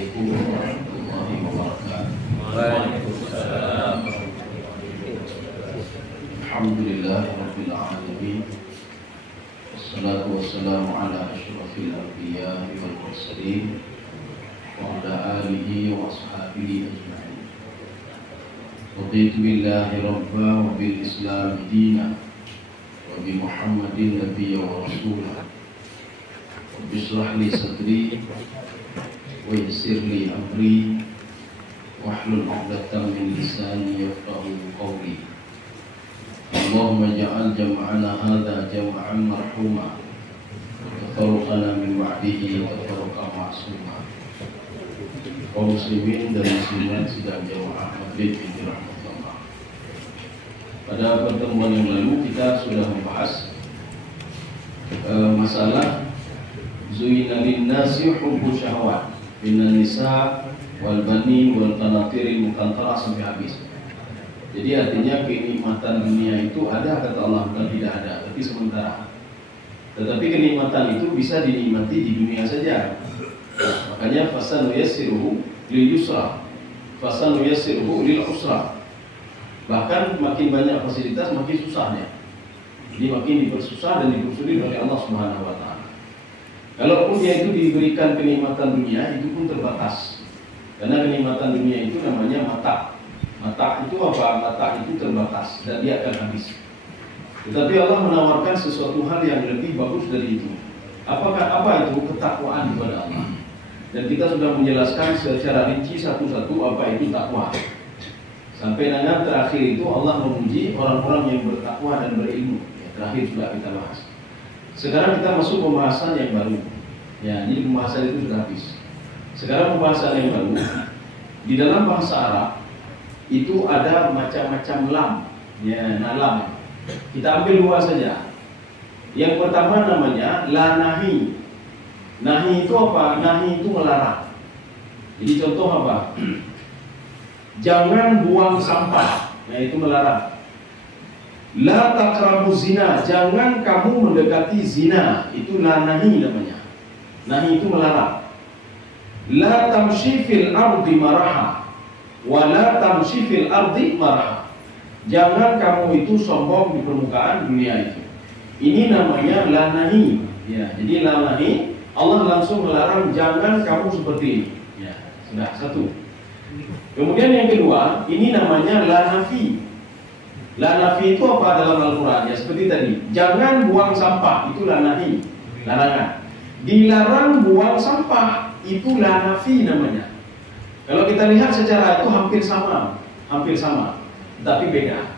Assalamualaikum warahmatullahi wabarakatuh. Waalaikumsalam. Alhamdulillah rabbil alamin. Wassalatu wassalamu ala asyrafil anbiya wal mursalin wa ala alihi wa ashabihi ajma'in. Raditu billahi rabba wa bil islam dina wa bi Muhammadin nabiyya wa rasulah. Bishrah li sadri wa yassir li amri wahlul 'uqdatam min lisani yafqahu qawli. Allahumma ja'al jam'ana hadza jam'an marhuma wa tafarruqana min ba'dihi tafarruqan ma'suma. Kaum muslimin dan muslimat sidang jamaah masjid di rahmatullah. Pada pertemuan yang lalu kita sudah membahas masalah Zuyina linnasi hubbu syahwat minan nisa wal banin wal qanatiril muqantara sampai habis. Jadi artinya kenikmatan dunia itu ada, kata Allah, bukan tidak ada, tapi sementara. Tetapi kenikmatan itu bisa dinikmati di dunia saja. Makanya fasanu yassiruhu lil yusra, fasanu yassiruhu lil usra. Bahkan makin banyak fasilitas makin susahnya. Jadi makin dipersusah dan dipersulit oleh Allah Subhanahu wa taala. Kalaupun dia itu diberikan kenikmatan dunia, itu pun terbatas. Karena kenikmatan dunia itu namanya mata. Mata itu apa? Mata itu terbatas dan dia akan habis. Tetapi Allah menawarkan sesuatu hal yang lebih bagus dari itu. Apa itu? Ketakwaan kepada Allah. Dan kita sudah menjelaskan secara rinci satu-satu apa itu takwa. Sampai dengan terakhir itu Allah memuji orang-orang yang bertakwa dan berilmu. Ya, terakhir sudah kita bahas. Sekarang kita masuk pembahasan yang baru. Ya, jadi pembahasan itu sudah habis. Sekarang pembahasan yang baru. Di dalam bahasa Arab itu ada macam-macam lam. Ya, lam. Kita ambil dua saja. Yang pertama namanya la nahi. Nahi itu apa? Nahi itu melarang. Jadi contoh apa? Jangan buang sampah. Nah, itu melarang. La taqrabu zina, jangan kamu mendekati zina. Itu la nahi namanya. Nahi itu melarang. La tamshi fil ardi maraha wa la tamshi fil ardi maraha. Jangan kamu itu sombong di permukaan dunia itu. Ini namanya la nahi. Ya, jadi la nahi Allah langsung melarang jangan kamu seperti ini. Ya, sudah satu. Kemudian yang kedua, ini namanya la nafi. La nafi itu apa dalam Al-Quran? Ya seperti tadi, jangan buang sampah, itu la nahi, larangan. Dilarang buang sampah, itu la nafi namanya. Kalau kita lihat secara itu hampir sama, tapi beda.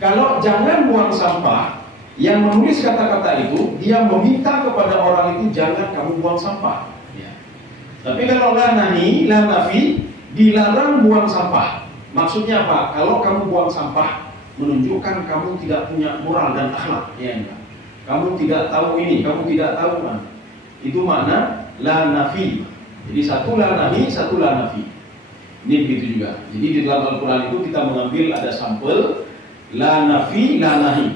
Kalau jangan buang sampah, yang menulis kata-kata itu dia meminta kepada orang itu jangan kamu buang sampah. Ya. Tapi kalau la nahi, la nafi, dilarang buang sampah. Maksudnya apa? Kalau kamu buang sampah, menunjukkan kamu tidak punya moral dan akhlak, ya enggak? Kamu tidak tahu ini, kamu tidak tahu mana. Itu makna la nafi. Jadi satu la nahi, satu la nafi. Ini begitu juga. Jadi di dalam Al-Quran itu kita mengambil ada sampel la nafi, la nahi.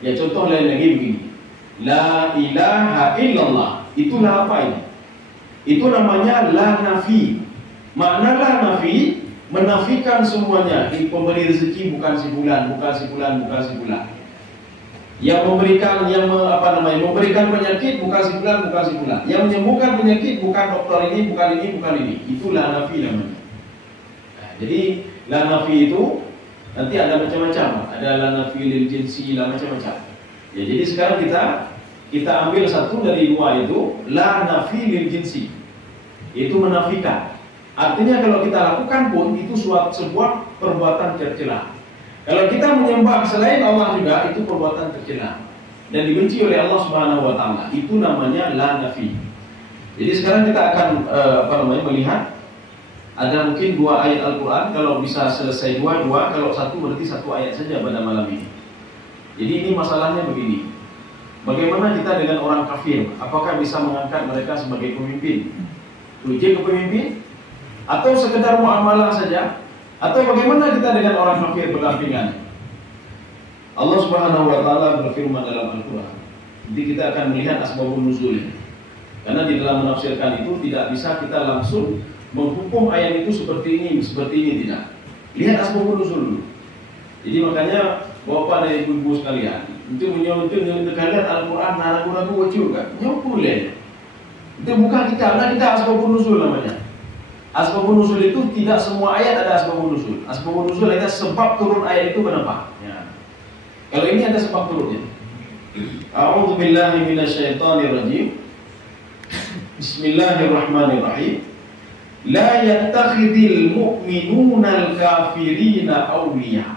Ya contoh lain lagi begini. La ilaha illallah. Itulah apa ini? Itu namanya la nafi. Makna la nafi menafikan semuanya. Pemberi rezeki bukan si bulan, bukan si bulan, bukan si bulan. Yang memberikan, memberikan penyakit bukan si bulan, bukan si bulan. Yang menyembuhkan penyakit bukan dokter ini, bukan ini, bukan ini. Itu la nafi namanya. Nah, jadi la nafi itu nanti ada macam-macam. Ada la nafi lil jinsi, la macam-macam. Ya, jadi sekarang kita ambil satu dari dua itu, la nafi lil jinsi. Itu menafikan. Artinya kalau kita lakukan pun itu sebuah perbuatan tercela. Kalau kita menyembah selain Allah juga itu perbuatan tercela dan dibenci oleh Allah Subhanahu wa taala. Itu namanya la nafi. Jadi sekarang kita akan melihat ada mungkin dua ayat Al-Qur'an. Kalau bisa selesai dua, kalau satu berarti satu ayat saja pada malam ini. Jadi ini masalahnya begini. Bagaimana kita dengan orang kafir? Apakah bisa mengangkat mereka sebagai pemimpin? Uji kepemimpin? Atau sekedar muamalah saja? Atau bagaimana kita dengan orang kafir berdampingan? Allah Subhanahu wa taala berfirman dalam Al-Qur'an. Jadi kita akan melihat asbabun nuzul. Karena di dalam menafsirkan itu tidak bisa kita langsung menghukum ayat itu seperti ini tidak. Lihat asbabun nuzul dulu. Jadi makanya Bapak dan Ibu-ibu sekalian, itu menyontoh kalian Al-Quran ragu-ragu wajib kan? Nyopul ya. Itu bukan kita asbabun nuzul namanya. Asbabun nuzul itu tidak semua ayat ada asbabun nuzul. Asbabun nuzul ada sebab turun ayat itu kenapa? Ya. Kalau ini ada sebab turunnya. A'udzu billahi minasyaitonir rajim. Bismillahirrahmanirrahim. La yattakhidil mu'minuna al-kafirina awliya.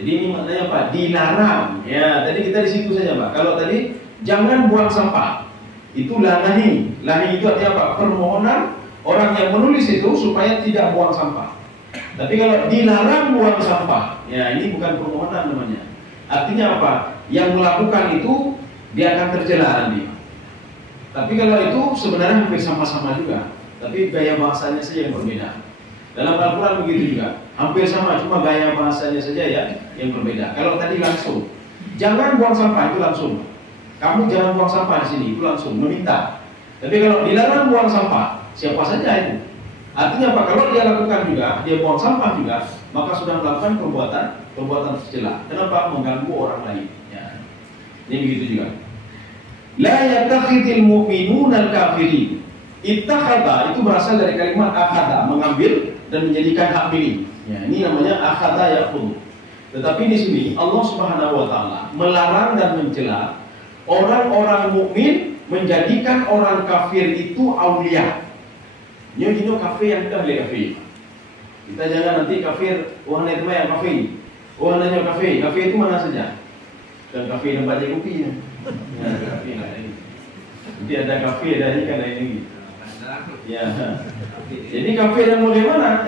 Jadi ini maknanya apa? Dilarang. Ya, tadi kita di situ saja, Pak. Kalau tadi jangan buang sampah. Itulah nahi. Nahi itu artinya apa? Permohonan orang yang menulis itu supaya tidak buang sampah. Tapi kalau dilarang buang sampah, ya ini bukan permohonan namanya. Artinya apa? Yang melakukan itu dia akan tercela nanti. Tapi kalau itu sebenarnya hampir sama-sama juga. Tapi gaya bahasanya saja yang berbeda. Dalam Al-Quran begitu juga. Hampir sama, cuma gaya bahasanya saja ya yang berbeda. Kalau tadi langsung, jangan buang sampah itu langsung. Kamu jangan buang sampah di sini, itu langsung meminta. Tapi kalau dilarang buang sampah, siapa saja itu. Artinya apa? Kalau dia lakukan juga, dia buang sampah juga, maka sudah melakukan perbuatan tercela. Kenapa? Mengganggu orang lain. Ya. Ini begitu juga. La yattakhidil mu'minuna al-kafirin. Ittakhadha itu berasal dari kalimat akhadha, mengambil dan menjadikan hak milik. Ya, ini namanya akhadha ya'khudhu. Tetapi di sini Allah Subhanahu wa taala melarang dan mencela orang-orang mukmin menjadikan orang kafir itu aulia. Nyo kafir yang dah boleh kafir. Kita jangan nanti kafir orang itu yang kafir. Orang nanya kafir itu mana saja? Dan kafir tempat jaga kopi ya. Ya, kafir lah ini. Nanti ada kafir dari kan ini. Ya. Jadi kafir yang bagaimana?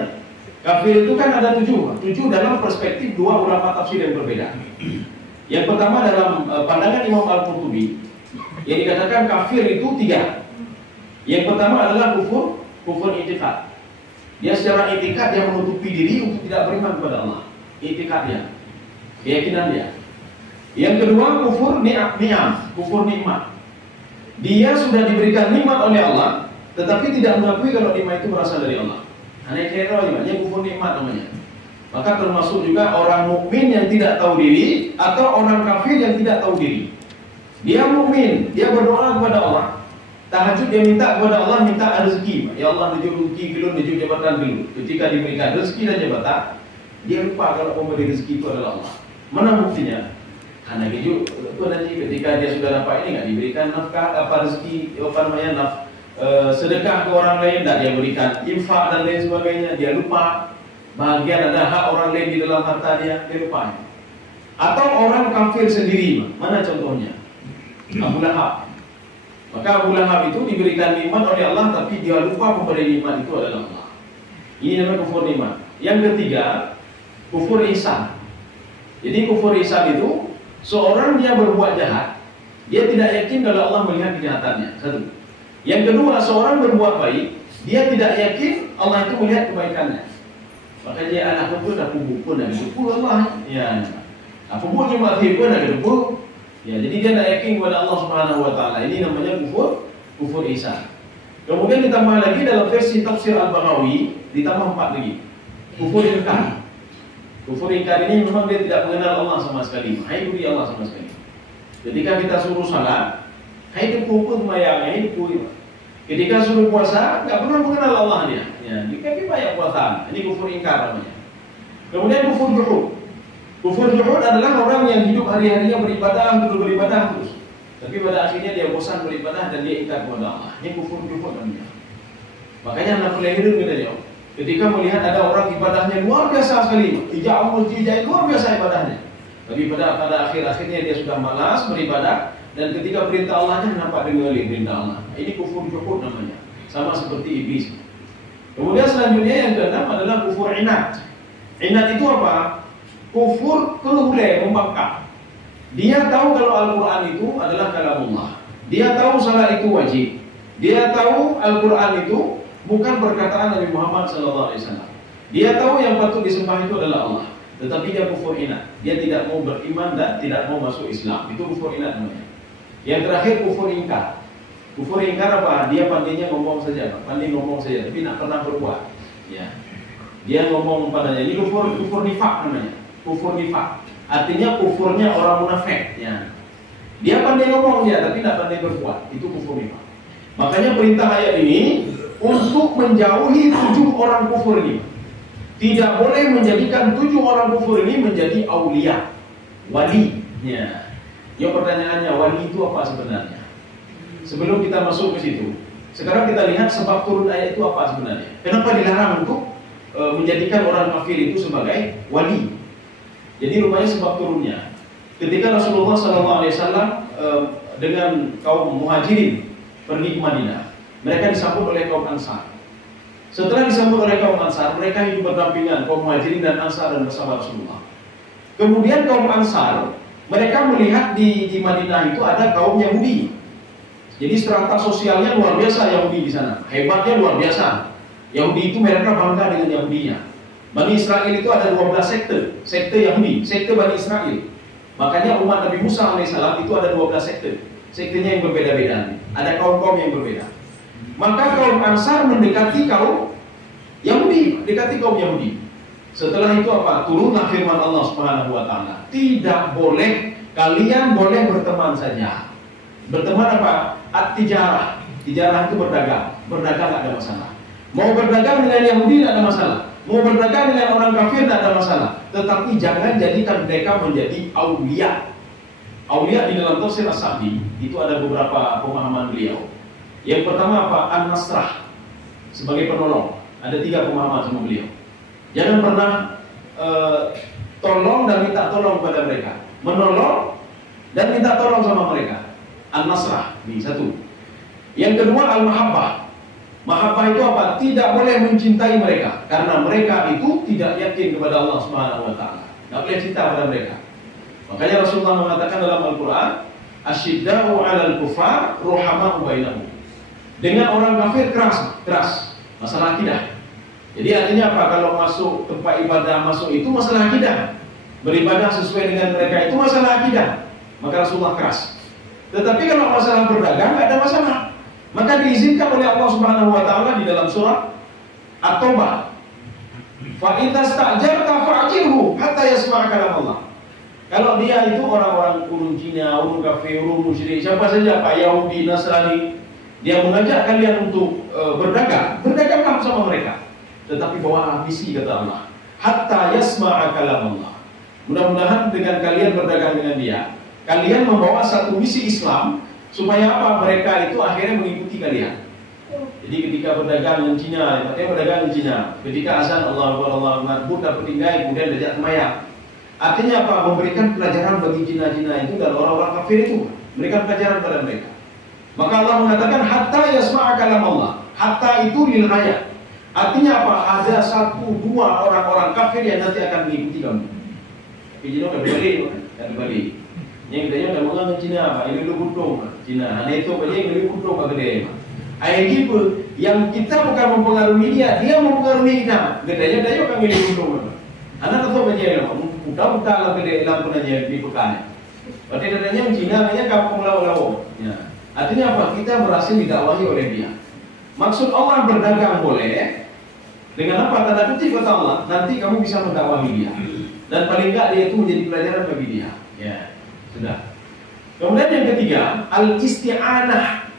Kafir itu kan ada 7 dalam perspektif 2 ulama tafsir yang berbeda. Yang pertama dalam pandangan Imam Al-Qurtubi yang dikatakan kafir itu 3. Yang pertama adalah kufur i'tiqad. Dia secara i'tiqad dia menutupi diri untuk tidak beriman kepada Allah. I'tiqadnya, keyakinan dia. Yang kedua kufur ni'am, kufur nikmat. Dia sudah diberikan nikmat oleh Allah, tetapi tidak mengakui kalau nikmat itu berasal dari Allah. Hanya kira aja, kufur nikmat namanya. Maka termasuk juga orang mukmin yang tidak tahu diri atau orang kafir yang tidak tahu diri. Dia mukmin, dia berdoa kepada Allah. Tahajud dia minta kepada Allah, minta rezeki. Ya Allah, nujur rezeki dulu, nujur jabatan dulu. Ketika diberikan rezeki dan jabatan, dia lupa kalau pemberi rezeki itu adalah Allah. Mana buktinya? Karena gitu, nanti ketika dia sudah dapat ini nggak diberikan nafkah, rezeki, sedekah ke orang lain, dan dia berikan infak dan lain sebagainya, dia lupa. Bagian ada hak orang lain di dalam harta dia lupa. Atau orang kafir sendiri, mana contohnya? Abu Lahab. Maka Abu Lahab itu diberikan nikmat oleh Allah, tapi dia lupa memberi nikmat itu adalah Allah. Ini namanya kufur nikmat. Yang ketiga, kufur ihsan. Jadi kufur ihsan itu seorang dia berbuat jahat, dia tidak yakin kalau Allah melihat kejahatannya. 1. Yang kedua, seorang berbuat baik, dia tidak yakin Allah itu melihat kebaikannya. Maka dia anak pun dah kubur pun dah kubur Allah. Ya, apa pun yang mati pun dah kubur. Ya, jadi dia tidak yakin kepada Allah Subhanahu wa taala. Ini namanya kufur ihsan. Kemudian ditambah lagi dalam versi tafsir Al-Baghawi ditambah 4 lagi. Kufur ingkar. Kufur ingkar ini memang dia tidak mengenal Allah sama sekali. Hai budi Allah sama sekali. Ketika kita suruh salat, hai itu puput mayang, hai itu puput. Ketika suruh puasa, enggak pernah mengenal Allah dia. Ya, dia banyak puasa. Ini kufur ingkar namanya. Kemudian kufur juhud. Kufur juhud adalah orang yang hidup hari-harinya beribadah terus. Tapi pada akhirnya dia bosan beribadah dan dia ingkar kepada Allah. Ini kufur juhud namanya. Makanya anak kelahiran kita jauh. Ketika melihat ada orang ibadahnya luar biasa sekali, luar biasa ibadahnya. Tapi pada akhir-akhirnya dia sudah malas beribadah dan ketika perintah Allahnya nampak dengerin perintah Allah. Ini kufur juhud namanya. Sama seperti iblis. Kemudian selanjutnya yang keenam adalah kufur inat. Inat itu apa? Kufur kelulai, membangkang. Dia tahu kalau Al-Quran itu adalah kalamullah. Dia tahu salat itu wajib. Dia tahu Al-Quran itu bukan perkataan Nabi Muhammad SAW. Dia tahu yang patut disembah itu adalah Allah. Tetapi dia kufur inat. Dia tidak mau beriman dan tidak mau masuk Islam. Itu kufur inat namanya. Yang terakhir kufur ingkar. Kufur ingkar apa? Dia pandainya ngomong saja, pandai ngomong saja, tapi tidak pernah berbuat. Ya. Dia ngomong padanya. Ini kufur nifak namanya. Kufur nifak. Artinya kufurnya orang munafik. Ya. Dia pandai ngomong ya, tapi tidak pandai berbuat. Itu kufur nifak. Makanya perintah ayat ini untuk menjauhi 7 orang kufur ini. Tidak boleh menjadikan 7 orang kufur ini menjadi aulia, wali. Ya. Yang pertanyaannya, wali itu apa sebenarnya? Sebelum kita masuk ke situ, sekarang kita lihat sebab turun ayat itu apa sebenarnya. Kenapa dilarang untuk menjadikan orang kafir itu sebagai wali? Jadi rupanya sebab turunnya. Ketika Rasulullah SAW dengan kaum muhajirin pergi ke Madinah, mereka disambut oleh kaum Ansar. Setelah disambut oleh kaum Ansar, mereka hidup berdampingan, kaum muhajirin dan Ansar dan bersama Rasulullah. Kemudian kaum Ansar, mereka melihat di Madinah itu ada kaum Yahudi. Jadi strata sosialnya luar biasa Yahudi di sana, hebatnya luar biasa. Yahudi itu mereka bangga dengan Yahudinya. Bani Israel itu ada 12 sekte Yahudi, sekte Bani Israel. Makanya umat Nabi Musa alaihissalam itu ada 12 sekte. Sektenya yang berbeda-beda, ada kaum-kaum yang berbeda. Maka kaum Ansar mendekati kaum Yahudi, dekati kaum Yahudi. Setelah itu apa? Turunlah firman Allah Subhanahu wa taala. Tidak boleh, kalian boleh berteman saja. Berteman apa? At-tijarah. Tijarah itu berdagang. Berdagang tidak ada masalah. Mau berdagang dengan Yahudi tidak ada masalah. Mau berdagang dengan orang kafir tidak ada masalah. Tetapi jangan jadikan mereka menjadi aulia. Aulia di dalam tafsir As-Sa'di itu ada beberapa pemahaman beliau. Yang pertama apa? An-Nasrah, sebagai penolong. Ada 3 pemahaman sama beliau. Jangan pernah tolong dan minta tolong kepada mereka. Menolong dan minta tolong sama mereka. An-Nasrah, ini 1. Yang kedua Al-Mahabbah. Mahabbah itu apa? Tidak boleh mencintai mereka, karena mereka itu tidak yakin kepada Allah Subhanahu wa taala. Tidak boleh cinta pada mereka. Makanya Rasulullah mengatakan dalam Al-Quran, Asyidda'u 'alal kufar ruhama'u bainahum. Dengan orang kafir keras masalah akidah. Jadi artinya apa? Kalau masuk tempat ibadah itu masalah akidah. Beribadah sesuai dengan mereka itu masalah akidah. Maka Rasulullah keras. Tetapi kalau masalah berdagang tidak ada masalah. Maka diizinkan oleh Allah Subhanahu wa taala di dalam surah At-Taubah. Fa idza sta'jarta fa'jirhu hatta yasma'a kalam Allah. Kalau dia itu orang-orang urun Cina, urun kafir, urun musyrik, siapa saja, Pak Yahudi, Nasrani, dia mengajak kalian untuk berdaganglah sama mereka. Tetapi bawalah misi, kata Allah, hatta yasma'a kalam Allah. Mudah-mudahan dengan kalian berdagang dengan dia, kalian membawa satu misi Islam, supaya apa? Mereka itu akhirnya mengikuti kalian. Jadi ketika berdagang dengan Cina, katanya berdagang dengan Cina, ketika azan Allah Akbar, dapat tinggai, kemudian diajak semayang. Artinya apa? Memberikan pelajaran bagi Cina-Cina itu dan orang-orang kafir itu, memberikan pelajaran pada mereka. Maka Allah mengatakan hatta yasma'a kalam Allah. Hatta itu lil ghayah. Artinya apa? Ada 1-2 orang-orang kafir yang nanti akan mengikuti kamu. Tapi Cina udah balik. Yang kita udah menganggap Cina, ini lu kudung Cina. Ada itu aja yang lebih kudung ke gede. Ayat gitu, yang kita bukan mempengaruhi dia mempengaruhi kita. Gedenya dia kan milih kudung. Anak tetap aja ya, mudah-mudahan lah gede lampu aja di pekannya. Berarti dadanya Cina hanya kamu lawo-lawo. Ya. Artinya apa? Kita berhasil didakwahi oleh dia. Maksud Allah berdagang boleh. Dengan apa? Tanda kutip kata Allah, nanti kamu bisa mendakwahi dia. Dan paling enggak dia itu menjadi pelajaran bagi dia. Ya, sudah. Kemudian yang ketiga, al-isti'anah.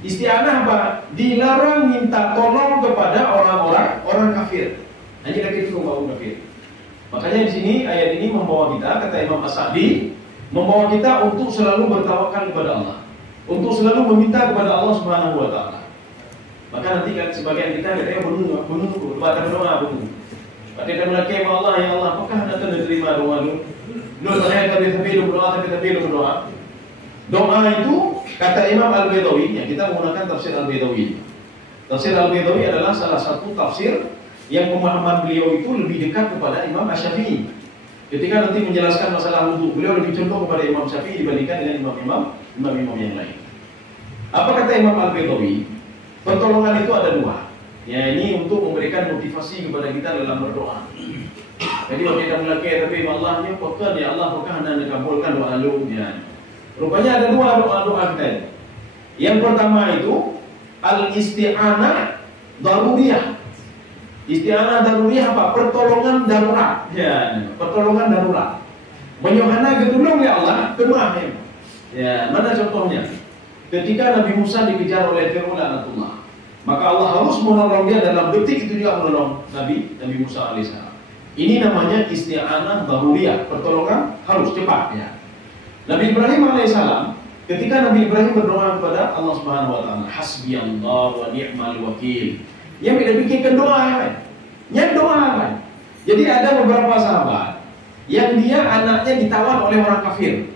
Isti'anah apa? Dilarang minta tolong kepada orang kafir. Hanya kafir itu orang kafir. Makanya di sini ayat ini membawa kita, kata Imam As-Sa'di, membawa kita untuk selalu bertawakal kepada Allah, untuk selalu meminta kepada Allah Subhanahu wa taala. Maka nanti kan sebagian kita katanya menunggu, baca doa begitu. Ketika melaki Allah, ya Allah, apakah Anda menerima doa lu? Tapi berdoa. Doa itu kata Imam Al-Baydawi, yang kita menggunakan tafsir Al-Baydawi. Tafsir Al-Baydawi adalah salah satu tafsir yang pemahaman beliau itu lebih dekat kepada Imam Asy-Syafi'i. Ketika nanti menjelaskan masalah wudhu, beliau lebih condong kepada Imam Syafi'i dibandingkan dengan imam-imam yang lain. Apa kata Imam Al-Baydawi? Pertolongan itu ada 2. Ya, ini untuk memberikan motivasi kepada kita dalam berdoa. Jadi kalau kita melaki tapi Allah ni apakah ya Allah apakah Anda kabulkan doa lu? Ya. Rupanya ada 2 doa kita. Yang pertama itu al-isti'anah daruriyah. Isti'anah daruriyah apa? Pertolongan darurat. Ya, pertolongan darurat. Menyohana getulung ya Allah, kemahnya. Ya, mana contohnya? Ketika Nabi Musa dikejar oleh Fir'aun laknatullah, maka Allah harus menolong dia dalam detik itu juga menolong Nabi Musa alaihissalam. Ini namanya isti'anah daruriyah, pertolongan harus cepat ya. Nabi Ibrahim alaihissalam, ketika Nabi Ibrahim berdoa kepada Allah Subhanahu wa taala, hasbiyallah wa ni'mal wakil. Yang tidak bikinkan doa kan? Yang doa kan? Jadi ada beberapa sahabat yang dia anaknya ditawan oleh orang kafir.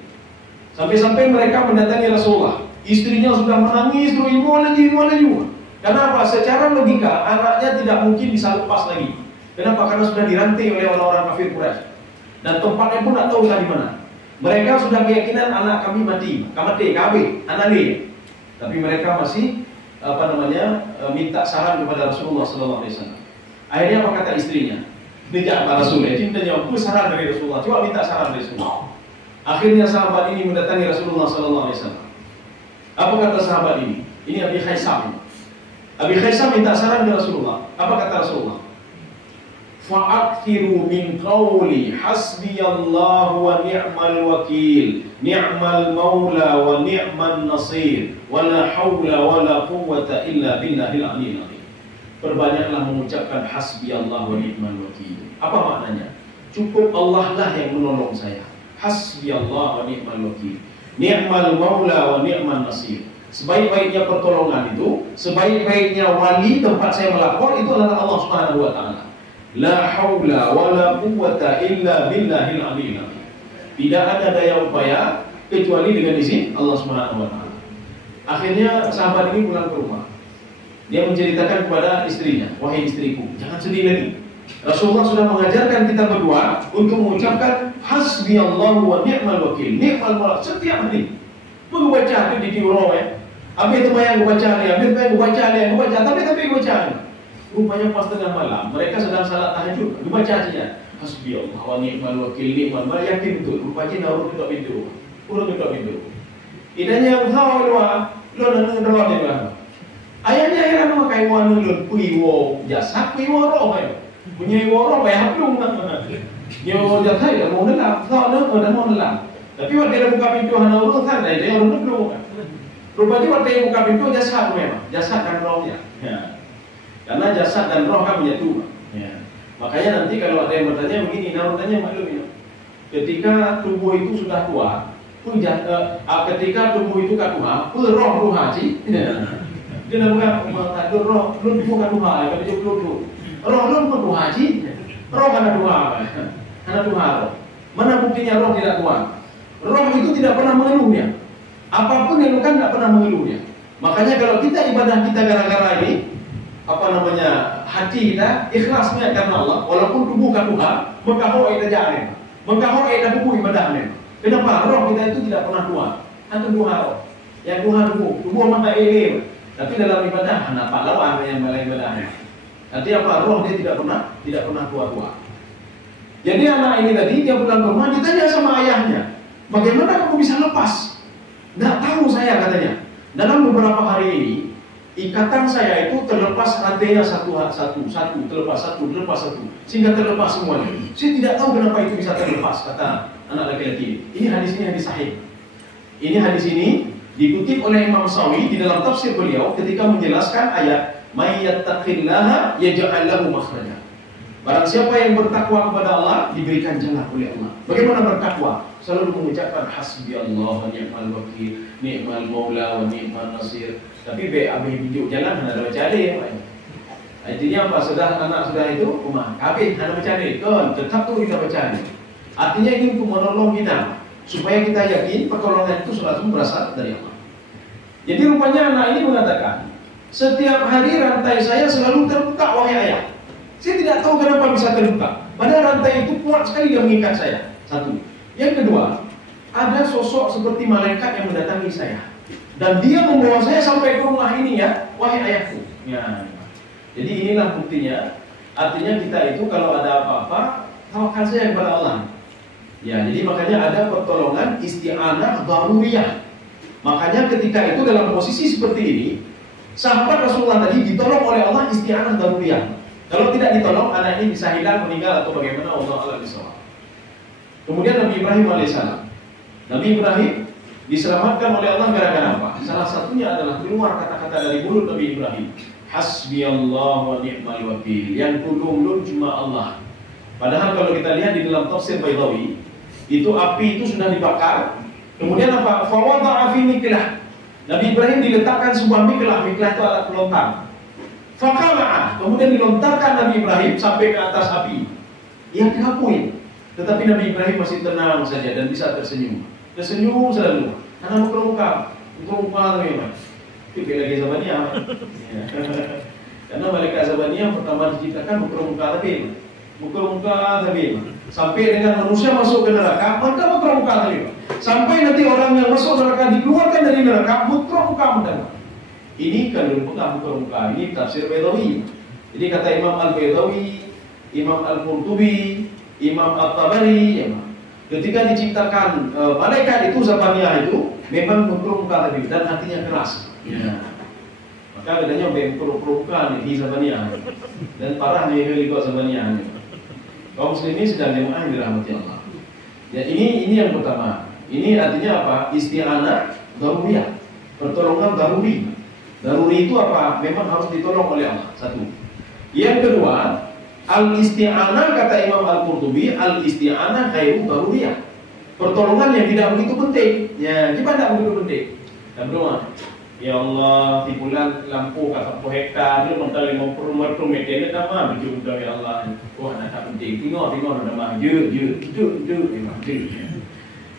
Sampai-sampai mereka mendatangi Rasulullah. Istrinya sudah menangis, mau lagi. Kenapa? Secara logika anaknya tidak mungkin bisa lepas lagi. Kenapa? Karena sudah dirantai oleh orang-orang kafir Quraisy. Dan tempatnya pun tidak tahu di mana. Mereka sudah keyakinan anak kami mati, anak dia. Tapi mereka masih minta saran kepada Rasulullah SAW. Akhirnya apa kata istrinya? Tidak Pak Rasul, cintanya saran dari Rasulullah. Coba minta saran dari Rasulullah. Akhirnya sahabat ini mendatangi Rasulullah SAW. Apa kata sahabat ini? Ini Abi Khaisam. Abi Khaisam minta saran ke Rasulullah. Apa kata Rasulullah? Fa'akthiru min qawli hasbiyallahu wa ni'mal wakil, ni'mal maula wa ni'man nasir, wa la hawla wa la quwwata illa billahil aliyyil azim. Perbanyaklah mengucapkan hasbiyallahu wa ni'mal wakil. Apa maknanya? Cukup Allah lah yang menolong saya. Hasbiyallahu wa ni'mal wakil, ni'mal maula wa ni'man nasir. Sebaik-baiknya pertolongan itu, sebaik-baiknya wali tempat saya melapor itu adalah Allah Subhanahu wa taala. La haula wa la quwwata illa billahil aliyyil azim. Tidak ada daya upaya kecuali dengan izin Allah Subhanahu wa taala. Akhirnya sahabat ini pulang ke rumah. Dia menceritakan kepada istrinya, wahai istriku, jangan sedih lagi. Rasulullah sudah mengajarkan kita berdua untuk mengucapkan hasbiyallahu wa ni'mal wakil, ni'mal maula setiap hari. Membaca itu di kiuro ya. Habis itu yang baca dia, tapi baca. Rupanya pas tengah malam, mereka sedang salat tahajud. Dibaca saja. Hasbiyallah wa ni'mal wakil, ni'mal maula, yakin betul. Rupanya naruh ketok pintu. Urung ketok pintu. Idanya usaha lo nang doa dia. Ayahnya heran sama kai wanu lo puiwo jasa puiwo roh ya. Punya roh ya belum mana. Yo jasa ya mau nelam, udah mau nelam. Tapi waktu dia buka pintu hana urung sana dia orang belum. Rupanya waktu dia buka pintu jasa memang, jasa dan rohnya. Ya. Karena jasad dan roh kan menyatu. Ya. Makanya nanti kalau ada yang bertanya begini, bertanya maklum ya. Ketika tubuh itu sudah tua, ketika tubuh itu kan tua, roh haji. Dia namanya roh, lu bukan tua, kalau dia belum. Roh lu bukan tua haji, roh karena tua, karena tua roh. Mana buktinya roh tidak tua? Roh itu tidak pernah mengeluhnya. Apapun yang bukan tidak pernah mengeluhnya. Makanya kalau kita ibadah kita gara-gara ini, hati kita ikhlasnya karena Allah, walaupun tubuh kan Tuhan, mengkahoi kerjaan, mengkahoi dan tubuh ibadahnya. Kenapa? Roh kita itu tidak pernah tua. Antum Tuhan roh, yang Tuhan tubuh mata elim. Tapi dalam ibadah, apa lawan yang malah ibadahnya. Nanti apa? Roh dia tidak pernah tua-tua. Jadi anak ini tadi dia pulang ke rumah, ditanya sama ayahnya, bagaimana kamu bisa lepas? Nggak tahu saya katanya. Dalam beberapa hari ini ikatan saya itu terlepas rantainya satu, terlepas satu, sehingga terlepas semuanya. Saya tidak tahu kenapa itu bisa terlepas, kata anak laki-laki. Ini hadis sahih. Ini hadis ini dikutip oleh Imam Sawi di dalam tafsir beliau ketika menjelaskan ayat may yattaqillaha yaj'al lahu makhraja. Barang siapa yang bertakwa kepada Allah diberikan jalan oleh Allah. Bagaimana bertakwa? Selalu mengucapkan hasbiyallah wa ni'mal wakil, ni'mal maula wa ni'man nasir. Tapi abe hidup jalan ada baca dia ya. Artinya apa? Anak sudah itu rumah. Habis ada baca dia. Kan tetap tu kita baca dia. Artinya ini untuk menolong kita supaya kita yakin pertolongan itu selalu berasal dari Allah. Jadi rupanya anak ini mengatakan, setiap hari rantai saya selalu terbuka wahai ayah. Saya tidak tahu kenapa bisa terbuka. Padahal rantai itu kuat sekali dia mengikat saya. Satu. Yang kedua, ada sosok seperti malaikat yang mendatangi saya. Dan dia membawa saya sampai ke rumah ini ya, wahai ayahku. Ya. Jadi inilah buktinya. Artinya kita itu kalau ada apa-apa, tawakal saja kepada Allah. Ya, jadi makanya ada pertolongan isti'anah daruriyah. Makanya ketika itu dalam posisi seperti ini, sahabat Rasulullah tadi ditolong oleh Allah isti'anah daruriyah. Kalau tidak ditolong, anak ini bisa hilang, meninggal atau bagaimana, Allah a'lam bishawab. Kemudian Nabi Ibrahim alaihissalam. Nabi Ibrahim diselamatkan oleh Allah gara-gara apa? Salah satunya adalah keluar kata-kata dari mulut Nabi Ibrahim. Hasbiyallahu wa ni'mal wakil. Yang tolong cuma Allah. Padahal kalau kita lihat di dalam tafsir Baydawi, itu api itu sudah dibakar. Kemudian apa? Fawada'a fi miklah. Nabi Ibrahim diletakkan sebuah miklah. Miklah itu alat pelontar. Fakama'a. Kemudian dilontarkan Nabi Ibrahim sampai ke atas api. Yang diakuin. Tetapi Nabi Ibrahim masih tenang saja dan bisa tersenyum. Tersenyum selalu. Karena muka-muka memang. Itu lagi Zabaniyah. Karena malaikat Zabaniyah pertama diciptakan muka-muka tapi sampai dengan manusia masuk ke neraka, maka muka-muka tapi sampai nanti orang yang masuk neraka dikeluarkan dari neraka, muka-muka. Ini kan muka-muka. Ini tafsir Baydawi. Jadi kata Imam Al-Baydawi, Imam Al-Qurtubi, Imam At-Tabari, ya, ketika diciptakan malaikat itu Zabaniyah itu memang muka tadi dan hatinya keras. Ya. Maka adanya muka di Zabaniyah dan parah nih kalau Zabaniyah. Kaum muslimin sedang jemaah yang dirahmati Allah. Ya ini yang pertama. Ini artinya apa? Isti'anah daruriyah. Pertolongan daruri. Daruri itu apa? Memang harus ditolong oleh Allah. Satu. Yang kedua, al-isti'anah kata Imam Al-Qurtubi, al-isti'anah khairu daruriyah. Pertolongan yang tidak begitu penting. Ya, gimana tidak begitu penting? Dan berdoa. Ya Allah, di bulan lampu kata hektar, dia mentah 50 meter ini nama berjumpa ya Allah. Oh, anak tak penting. Tengok nama. Je.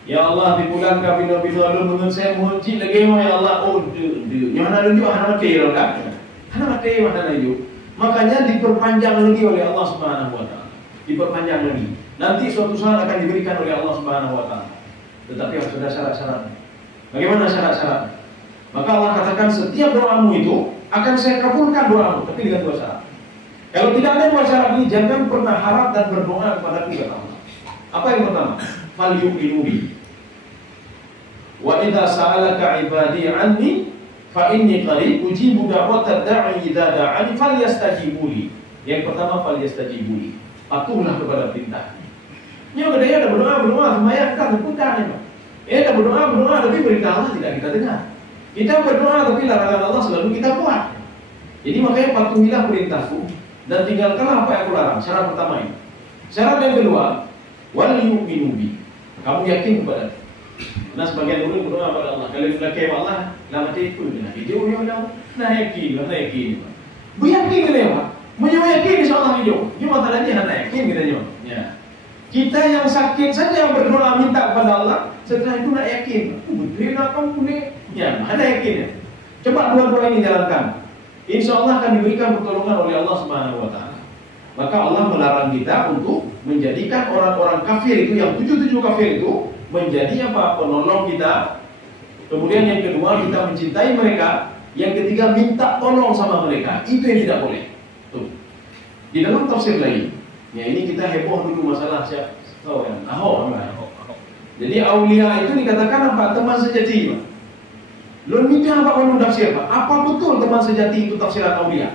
Ya Allah, di bulan kabino-bino lu menurut saya muji lagi ya Allah. Oh, je. Yang mana lu anak mati kan? Anak mati mana lagi? Makanya diperpanjang lagi oleh Allah Subhanahu wa taala. Diperpanjang lagi. Nanti suatu saat akan diberikan oleh Allah Subhanahu wa taala. Tetapi harus ada syarat-syaratnya. Bagaimana syarat-syaratnya? Maka Allah katakan setiap doamu itu akan saya kabulkan doamu, tapi dengan dua syarat. Kalau tidak ada dua syarat ini, jangan pernah harap dan berdoa kepada kata Allah. Apa yang pertama? Fal yu'minu bi. Wa idza sa'alaka 'ibadi 'anni fa inni qarib ujibu da'watad da'i idza da'ani falyastajibu li. Yang pertama falyastajibu li. Patuhlah kepada perintah. Ini ada berdoa sembahyang kita lakukan ya. Ada berdoa tapi perintah Allah tidak kita dengar. Kita berdoa tapi larangan Allah selalu kita buat. Jadi makanya patuhilah perintahku dan tinggalkanlah apa yang aku larang. Syarat pertama ini. Syarat yang kedua, wal yu'minu bi. Kamu yakin kepada. Nah sebagian dulu berdoa kepada Allah. Kalau kita yakin Allah, lama itu dengan video nah yakin. Beryakin kita ya. Menyakin insyaallah video. Cuma masalahnya hanya yakin kita nyoba. Ya. Kita yang sakit saja berdoa minta kepada Allah, setelah itu nak yakin. Betul nak kamu ni. Ya, mana yakin ya? Coba dua-dua ini jalankan. Insya Allah akan diberikan pertolongan oleh Allah Subhanahu wa taala. Maka Allah melarang kita untuk menjadikan orang-orang kafir itu yang 77 kafir itu menjadi apa? Penolong kita. Kemudian yang kedua kita mencintai mereka. Yang ketiga minta tolong sama mereka. Itu yang tidak boleh. Tuh. Di dalam tafsir lain. Ya ini kita heboh dulu masalah siapa tahu kan? Ahok. Jadi aulia itu dikatakan apa? Teman sejati, Pak. Lalu itu apa kamu tafsir, Pak? Apa betul teman sejati itu tafsiran aulia?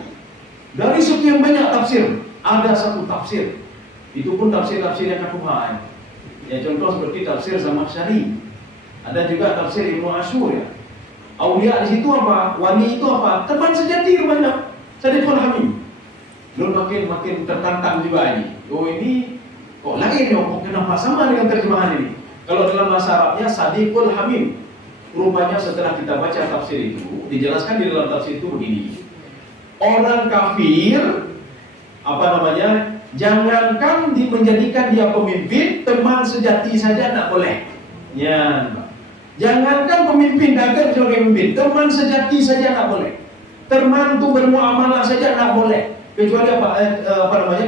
Dari sekian banyak tafsir, ada satu tafsir. Itu pun tafsir-tafsir yang kakuhan. Ya contoh seperti tafsir Zamakhsyari. Ada juga tafsir Ibnu Asyur ya. Aulia di situ apa? Wali itu apa? Teman sejati banyak. Sadiqul Hamim. Lalu makin tertantang juga ini. Oh ini kok lain ya? Kok kenapa sama dengan terjemahan ini? Kalau dalam bahasa Arabnya Sadiqul Hamim. Rupanya setelah kita baca tafsir itu, dijelaskan di dalam tafsir itu begini. Orang kafir, jangankan menjadikan dia pemimpin, teman sejati saja tak boleh. Ya, jangankan pemimpin dagang sebagai pemimpin, teman sejati saja tak boleh. Teman untuk bermuamalah saja tak boleh. Kecuali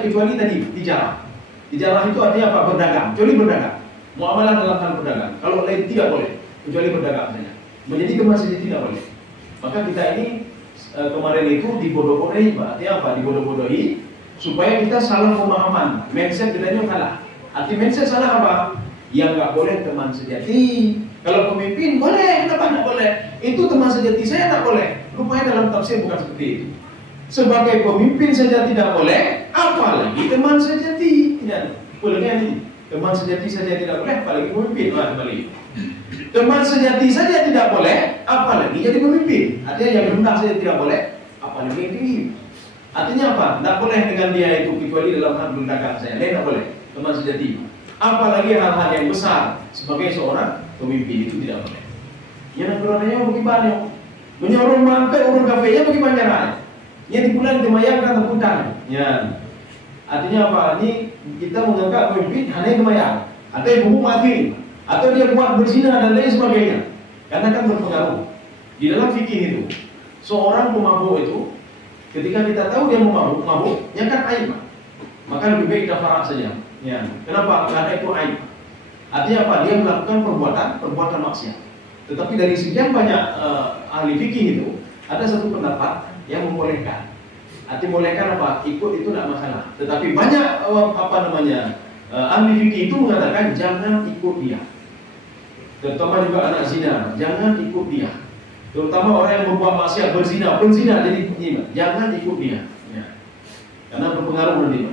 kecuali tadi dijarah. Dijarah itu artinya apa? Berdagang. Kecuali berdagang. Muamalah dalam hal berdagang. Kalau lain tidak boleh. Kecuali berdagang saja. Menjadi teman sejati tidak boleh. Maka kita ini kemarin itu dibodoh-bodohi, artinya apa? Dibodoh-bodohi supaya kita salah pemahaman. Mindset kita ini salah. Arti mindset salah apa? Yang nggak boleh teman sejati, Kalau pemimpin boleh, kenapa tidak boleh? Itu teman sejati saya tidak boleh. Rupanya dalam tafsir bukan seperti itu. Sebagai pemimpin saja tidak boleh, apalagi teman sejati. Tidak boleh ini. Teman sejati saja tidak boleh, apalagi pemimpin. Kembali. Teman sejati saja tidak boleh, apalagi jadi pemimpin. Artinya yang rendah saja tidak boleh, apalagi yang tinggi. Artinya apa? Tidak boleh dengan dia itu kecuali dalam hal belakang saya. Dia tidak boleh. Teman sejati. Apalagi hal-hal yang besar sebagai seorang pemimpin itu tidak boleh. Yang keluarnya bagaimana? Menyorong mangkai urun kafenya bagaimana caranya? Yang dipulang dimayangkan terputar. Ya. Artinya apa? Ini kita menganggap pemimpin hanya kemayang. Atau yang hukum mati. Atau dia buat berzina dan lain sebagainya. Karena kan berpengaruh. Di dalam fikih itu, seorang pemabuk itu, ketika kita tahu dia mabuk, yang kan aib. Maka lebih baik kita farah saja. Ya. Kenapa? Karena itu aib. Artinya apa? Dia melakukan perbuatan maksiat. Tetapi dari sekian banyak ahli fikih itu, ada satu pendapat yang membolehkan. Artinya bolehkan apa? Ikut itu tidak masalah. Tetapi banyak ahli fikih itu mengatakan jangan ikut dia. Terutama juga anak zina, jangan ikut dia. Terutama orang yang membuat maksiat berzina, jadi jangan ikut dia. Ya. Karena berpengaruh nanti.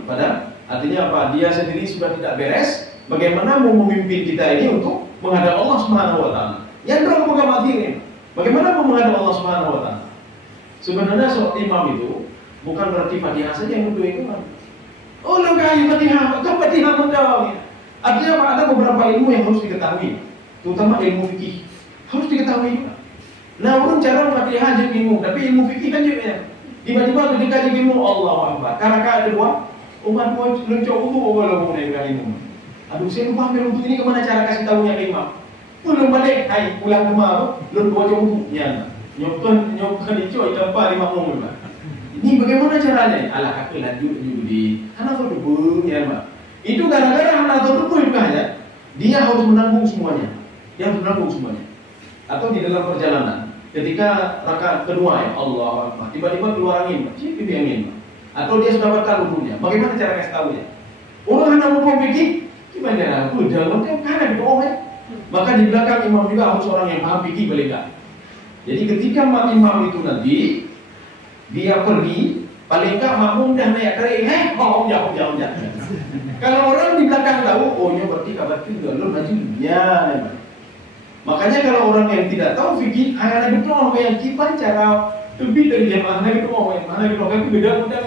Artinya apa? Dia sendiri sudah tidak beres. Bagaimana mau memimpin kita ini untuk menghadap Allah Subhanahu Wa Taala? Yang berapa pegang mati ini? Bagaimana mau menghadap Allah Subhanahu Wa Taala? Sebenarnya seorang imam itu bukan berarti Fatihah saja yang untuk itu kan? Oh, lengkapi Fatihah, kau Fatihah menjawabnya. Artinya apa? Ada beberapa ilmu yang harus diketahui, terutama ilmu fikih harus diketahui juga. Nah, orang cara Fatihah jadi ilmu, tapi ilmu fikih kan juga ya. Tiba-tiba ketika jadi ilmu Allahu Akbar, karena kedua, umat mau luncur untuk Allah mengenai ilmu. Aduh, saya lupa ambil untuk ini kemana cara kasih tahunya ke imam? Belum balik, hai pulang rumah, belum baca untuk ya. Nyopkan itu apa lima umum juga. Ini bagaimana caranya? Alah kakek lanjut di anak tu ya mak. Itu gara-gara anak tu bukannya dia harus menanggung semuanya. Dia harus menanggung semuanya. Atau di dalam perjalanan, ketika rakaat kedua ya Allah Akbar, tiba-tiba keluar angin, siapa angin? Atau dia sudah batal wudunya. Bagaimana cara kasih tahunya? Orang anak mau fikih, gimana? Jangan karena dibohong ya. Maka di belakang imam juga harus orang yang paham fikih boleh enggak? Jadi ketika imam itu nanti dia pergi, paling enggak makmum dah naik kering, jauh. Kalau orang di belakang tahu, oh nya berarti kabar itu belum maju ya. Makanya kalau orang yang tidak tahu fikih, hanya betul orang yang kipan cara lebih dari jamaah itu mana gitu kan beda mudah.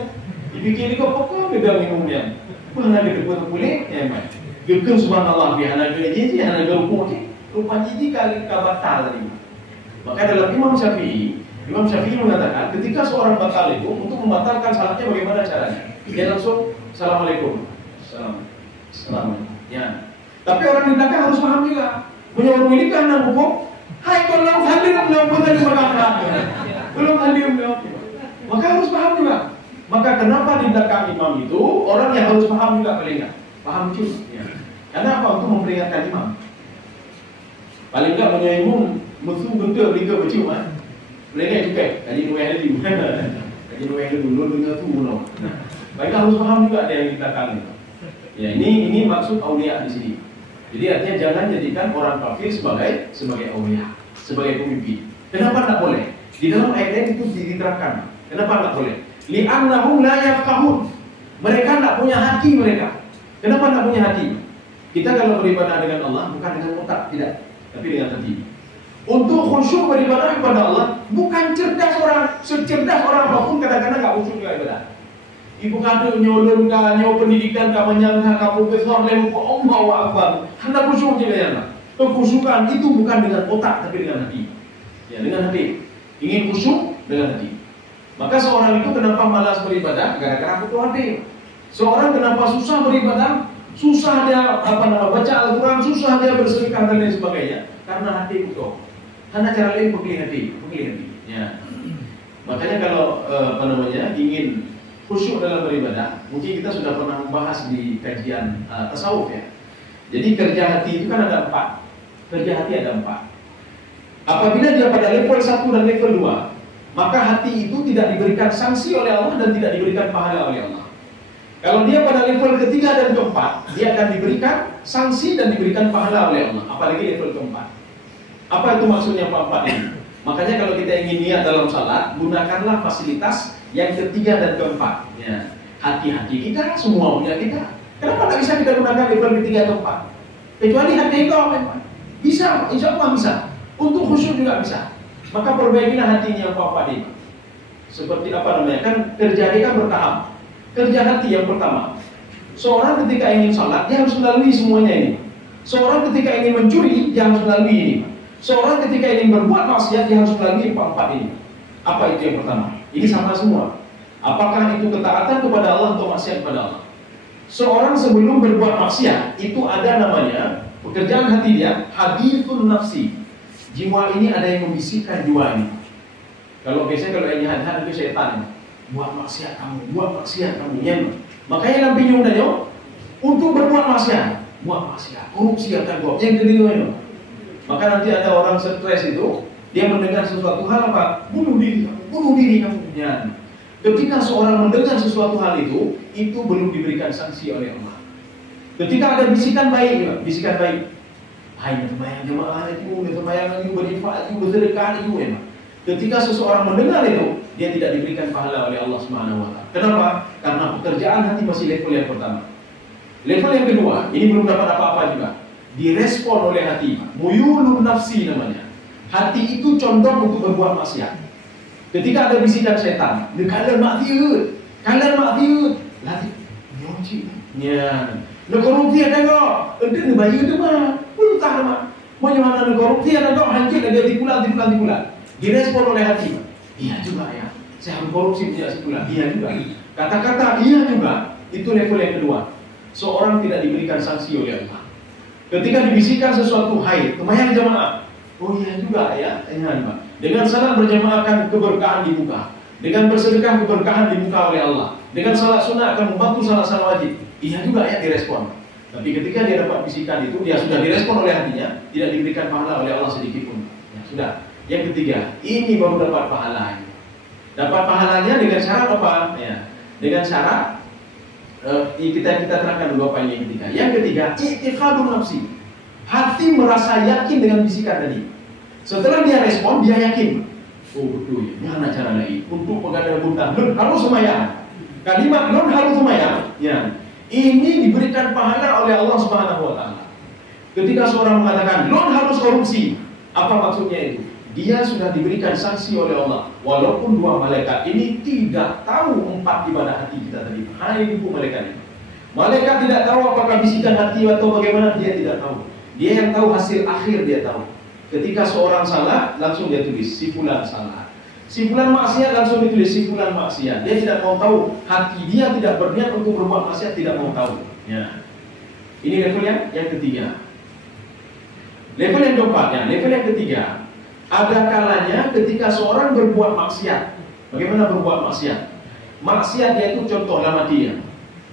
Dipikir kok pokok beda minumnya. Mana gitu boleh ya mas. Gekem subhanallah biar jadi anak gerupuk rupa jadi kali kabatal tadi. Maka dalam Imam Syafi'i mengatakan ketika seorang batal itu untuk membatalkan salatnya bagaimana caranya? Dia langsung assalamualaikum, assalamualaikum. Ya. Tapi orang di belakang harus paham juga. Menyuruh ini kan anak hukum. Hai kalau hadir belum tadi belum hadir belum. Maka harus paham juga. Maka kenapa di belakang imam itu orang yang harus paham juga paling enggak? Paham juga. Ya. Karena apa? Untuk memperingatkan imam. Paling enggak punya imam musuh bentuk berikan bercium kan? Mereka juga kaji dua hari dulu. Kaji dua hari dulu dengar tu loh. Baik harus paham juga dia yang di belakang itu. Ya ini maksud aulia di sini. Jadi artinya jangan jadikan orang kafir sebagai aulia, sebagai pemimpin. Kenapa tak boleh? Di dalam ayat itu diterangkan. Kenapa tak boleh? Li'annahum la yafqahun. Mereka tak punya hati mereka. Kenapa tak punya hati? Kita kalau beribadah dengan Allah bukan dengan otak, tidak, tapi dengan hati. Untuk khusyuk beribadah kepada Allah bukan cerdas orang, secerdas orang apapun kadang-kadang tak khusyuk juga ibadah. Ibu kata nyolong nyawa pendidikan menyangka kamu besar lemu Allahu Akbar. Hendak khusyuk je ya. Kekhusyukan itu bukan dengan otak tapi dengan hati. Ya, dengan hati. Ingin khusyuk dengan hati. Maka seorang itu kenapa malas beribadah? Gara-gara putus hati. Seorang kenapa susah beribadah? Susah dia baca Al-Quran, susah dia bersedekah dan lain sebagainya. Karena hati putus. Karena cara lain pegel hati. Ya. Makanya kalau ingin khusyuk dalam beribadah, mungkin kita sudah pernah membahas di kajian tasawuf ya. Jadi kerja hati itu kan ada 4. Kerja hati ada 4. Apabila dia pada level 1 dan level 2, maka hati itu tidak diberikan sanksi oleh Allah dan tidak diberikan pahala oleh Allah. Kalau dia pada level ketiga dan keempat, dia akan diberikan sanksi dan diberikan pahala oleh Allah. Apalagi level keempat. Apa itu maksudnya empat ini? Makanya kalau kita ingin niat dalam salat, gunakanlah fasilitas yang ketiga dan keempat. Ya. Hati-hati kita, semua punya kita. Kenapa tak bisa kita gunakan level ketiga atau keempat? Kecuali hati engkau memang. Bisa, insya Allah bisa. Untuk khusyuk juga bisa. Maka perbaikilah hatinya yang keempat ini. Seperti apa namanya? Kan kerja dia kan bertahap. Kerja hati yang pertama. Seorang ketika ingin salat, dia harus melalui semuanya ini. Seorang ketika ingin mencuri, dia harus melalui ini. Seorang ketika ingin berbuat maksiat, dia harus melalui empat ini. Apa itu yang pertama? Ini sama semua. Apakah itu ketaatan kepada Allah atau maksiat kepada Allah? Seorang sebelum berbuat maksiat, itu ada namanya pekerjaan hati dia, hadithun nafsi. Jiwa ini ada yang membisikkan jiwa ini. Kalau biasanya kalau yang jahat itu setan. Buat maksiat kamu, buat maksiat kamu. Ya. Makanya Nabi nyuruh untuk berbuat maksiat, buat maksiat, korupsi akan buat yang kedua. Maka nanti ada orang stres itu, dia mendengar sesuatu hal apa? Bunuh diri kamu. Ya. Ketika seorang mendengar sesuatu hal itu belum diberikan sanksi oleh Allah. Ketika ada bisikan baik, hai sembahyang jemaah itu, sembahyang itu berinfak itu, bersedekah itu, emang. Ketika seseorang mendengar itu, dia tidak diberikan pahala oleh Allah Subhanahu wa taala. Kenapa? Karena pekerjaan hati masih level yang pertama. Level yang kedua, ini belum dapat apa-apa juga. Direspon oleh hati, muyulun nafsi namanya. Hati itu condong untuk berbuat maksiat. Ketika ada bisikan setan, kalian maksiat, lagi nyonci, ya, korupsi ada kok, entah bayu tu mah, pulutah mah, mau mana korupsi ada kok, hancur ada di bulan. Direspon oleh hati, iya juga ya, saya harus korupsi punya sebulan, iya juga. Kata-kata iya juga, itu level yang kedua. Seorang tidak diberikan sanksi oleh Allah. Ketika dibisikkan sesuatu, hai, kemayan jamaah, oh iya juga ya, Pak. Dengan salat berjamaah akan keberkahan di muka. Dengan bersedekah keberkahan di muka oleh Allah. Dengan salat sunnah akan membantu salat wajib. Iya juga ya direspon. Tapi ketika dia dapat bisikan itu, dia sudah direspon oleh hatinya, tidak diberikan pahala oleh Allah sedikit pun. Ya, sudah. Yang ketiga, ini baru dapat pahalanya. Dapat pahalanya dengan syarat apa? Ya, dengan syarat kita terangkan dulu apa yang ketiga. Yang ketiga, i'tiqadun nafsi. Hati merasa yakin dengan bisikan tadi. Setelah dia respon, dia yakin. Oh betul ya, mana cara lagi? Untuk pengadaan buntah, harus semayang. Kalimat non harus semayang. Ya, ini diberikan pahala oleh Allah Subhanahu Wa Taala. Ketika seorang mengatakan non harus korupsi, apa maksudnya itu? Dia sudah diberikan sanksi oleh Allah. Walaupun dua malaikat ini tidak tahu empat ibadah hati kita tadi. Hanya ibu malaikat ini. Malaikat tidak tahu apakah bisikan hati atau bagaimana, dia tidak tahu. Dia yang tahu hasil akhir, dia tahu. Ketika seorang salah, langsung dia tulis si fulan salah. Si fulan maksiat, langsung ditulis si fulan maksiat. Dia tidak mau tahu, hati dia tidak berniat untuk berbuat maksiat, tidak mau tahu. Ya. Ini level yang ketiga. Level yang keempat, ya. Level yang ketiga, ada kalanya ketika seorang berbuat maksiat. Bagaimana berbuat maksiat? Maksiat dia itu contoh dalam hati dia.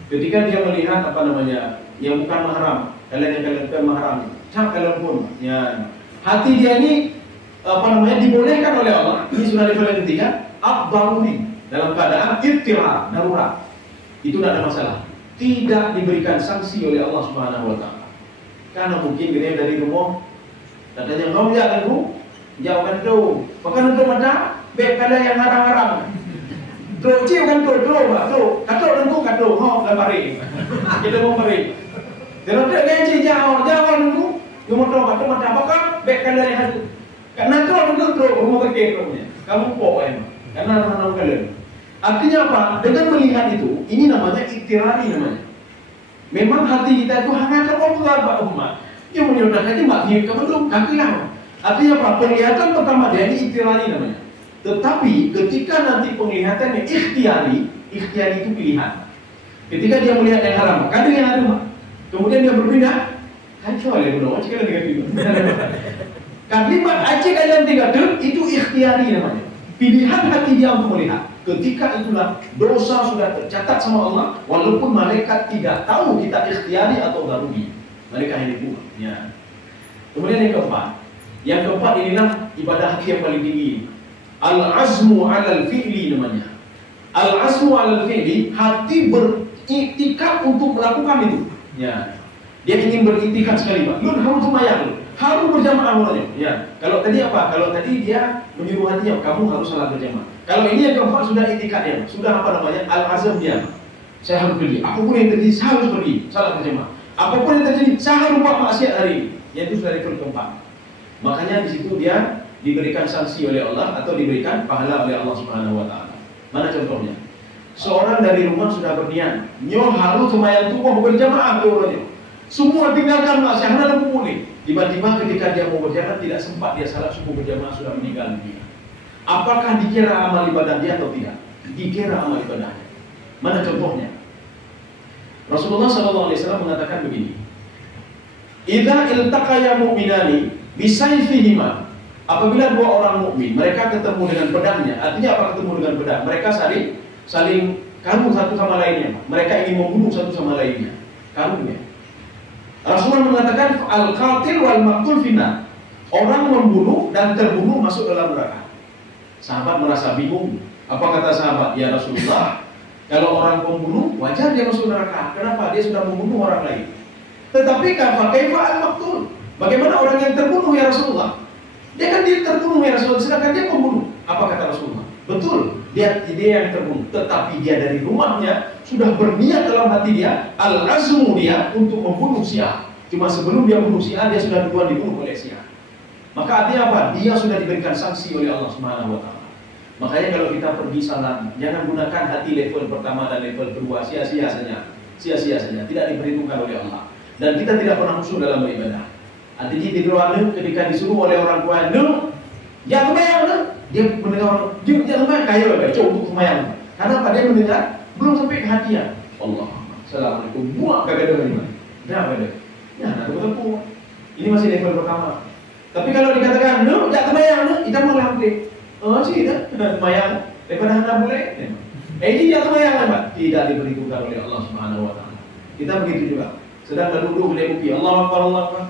Ketika dia melihat apa namanya, yang bukan mahram, kalian bukan mahram, kalian pun, ya. Hati dia ini apa namanya dibolehkan oleh Allah. Ini sudah level yang ketiga, abdaruri, dalam keadaan ibtirar, darurat. Itu tidak ada masalah. Tidak diberikan sanksi oleh Allah Subhanahu Wa Taala. Karena mungkin dia dari rumah, katanya kau jangan tu, jauhkan tu. Bahkan untuk macam bekada yang harang-harang. Tu cium kan tu, kata nunggu kata, ho lepari. Kita mau pari. Kalau dia gaji jauh nunggu. Yung motor kata macam apa kan? Bekkan dari hati. Karena itu rumah terkekongnya. Kamu poem. Karena anak kalian. Artinya apa? Dengan melihat itu, ini namanya iktirari namanya. Memang hati kita itu hangat Allah Pak Ummah. Yang menyodorkan itu mbak hidup kamu belum kakilah. Artinya apa? Penglihatan pertama dia ini iktirari namanya. Tetapi ketika nanti penglihatannya ikhtiari itu pilihan. Ketika dia melihat yang haram, kadang yang haram, kemudian dia berpindah. Kacau ya bro, macam mana dengan kalimat aceh kalian tiga itu ikhtiari namanya. Pilihan hati dia untuk melihat. Ketika itulah dosa sudah tercatat sama Allah, walaupun malaikat tidak tahu kita ikhtiari atau daruri. Malaikat ini pun. Ya. Kemudian yang keempat inilah ibadah hati yang paling tinggi. Al-azmu alal fi'li namanya. Al-azmu alal fi'li, hati beriktikad untuk melakukan itu. Ya. Dia ingin beriktikad sekali, Pak. Lu harus semayang. Harus berjamaah mulanya. Ya. Kalau tadi apa? Kalau tadi dia menyuruh hatinya, kamu harus salat berjamaah. Kalau ini yang keempat sudah itikadnya, sudah apa namanya? Al-azam dia. Saya harus pergi. Apapun yang terjadi, saya harus pergi. Salat berjamaah. Apapun yang terjadi, saya harus buat maksiat hari ini. Yaitu sudah level keempat. Makanya di situ dia diberikan sanksi oleh Allah atau diberikan pahala oleh Allah Subhanahu wa taala. Mana contohnya? Seorang dari rumah sudah berniat, nyo harus sembahyang subuh berjamaah orangnya. Semua tinggalkan maksiat, hanya lampu boleh. Tiba-tiba ketika dia mau berjalan tidak sempat dia salat subuh berjamaah sudah meninggal dunia. Apakah dikira amal ibadah dia atau tidak? Dikira amal ibadahnya. Mana contohnya? Rasulullah SAW mengatakan begini. Idza iltaqaya mu'minani bisayfihima. Apabila dua orang mukmin mereka ketemu dengan pedangnya, artinya apa ketemu dengan pedang? Mereka saling kanu satu sama lainnya. Mereka ingin membunuh satu sama lainnya. Kanunya. Rasulullah mengatakan al-qatil wal maqtul finnar. Orang membunuh dan terbunuh masuk dalam neraka. Sahabat merasa bingung. Apa kata sahabat? Ya Rasulullah, kalau orang pembunuh wajar dia masuk neraka. Kenapa? Dia sudah membunuh orang lain. Tetapi kaifa al-maqtul? Bagaimana orang yang terbunuh ya Rasulullah? Dia kan dia terbunuh ya Rasulullah, sedangkan dia pembunuh. Apa kata Rasulullah? Betul, dia yang terbunuh, tetapi dia dari rumahnya sudah berniat dalam hati dia, al-azmu dia untuk membunuh Syiah. Cuma sebelum dia membunuh Syiah, dia sudah duluan dibunuh oleh Syiah. Maka artinya apa? Dia sudah diberikan sanksi oleh Allah Subhanahu wa taala. Makanya kalau kita pergi salat, jangan gunakan hati level pertama dan level kedua, sia-sia saja. Sia-sia saja, tidak diperhitungkan oleh Allah. Dan kita tidak pernah khusyuk dalam beribadah. Artinya di ruangan ketika disuruh oleh orang tua, ya kemayang, dia mendengar dia kemayang kaya coba untuk kemayang. Karena apa? Dia mendengar belum sampai ke hatinya. Allah, assalamualaikum, buat kagak ada lima. Dah ada. Ya, nak betul. Ini masih level pertama. Tapi kalau dikatakan, ya kemayang, kita mau lampe. Oh sih, dah kemayang. Daripada anda boleh. Ini ya kemayang, Pak. Tidak diperhitungkan oleh Allah Subhanahu wa taala. Kita begitu juga. Sedang duduk di bukti, Allah Akbar, Allah Akbar.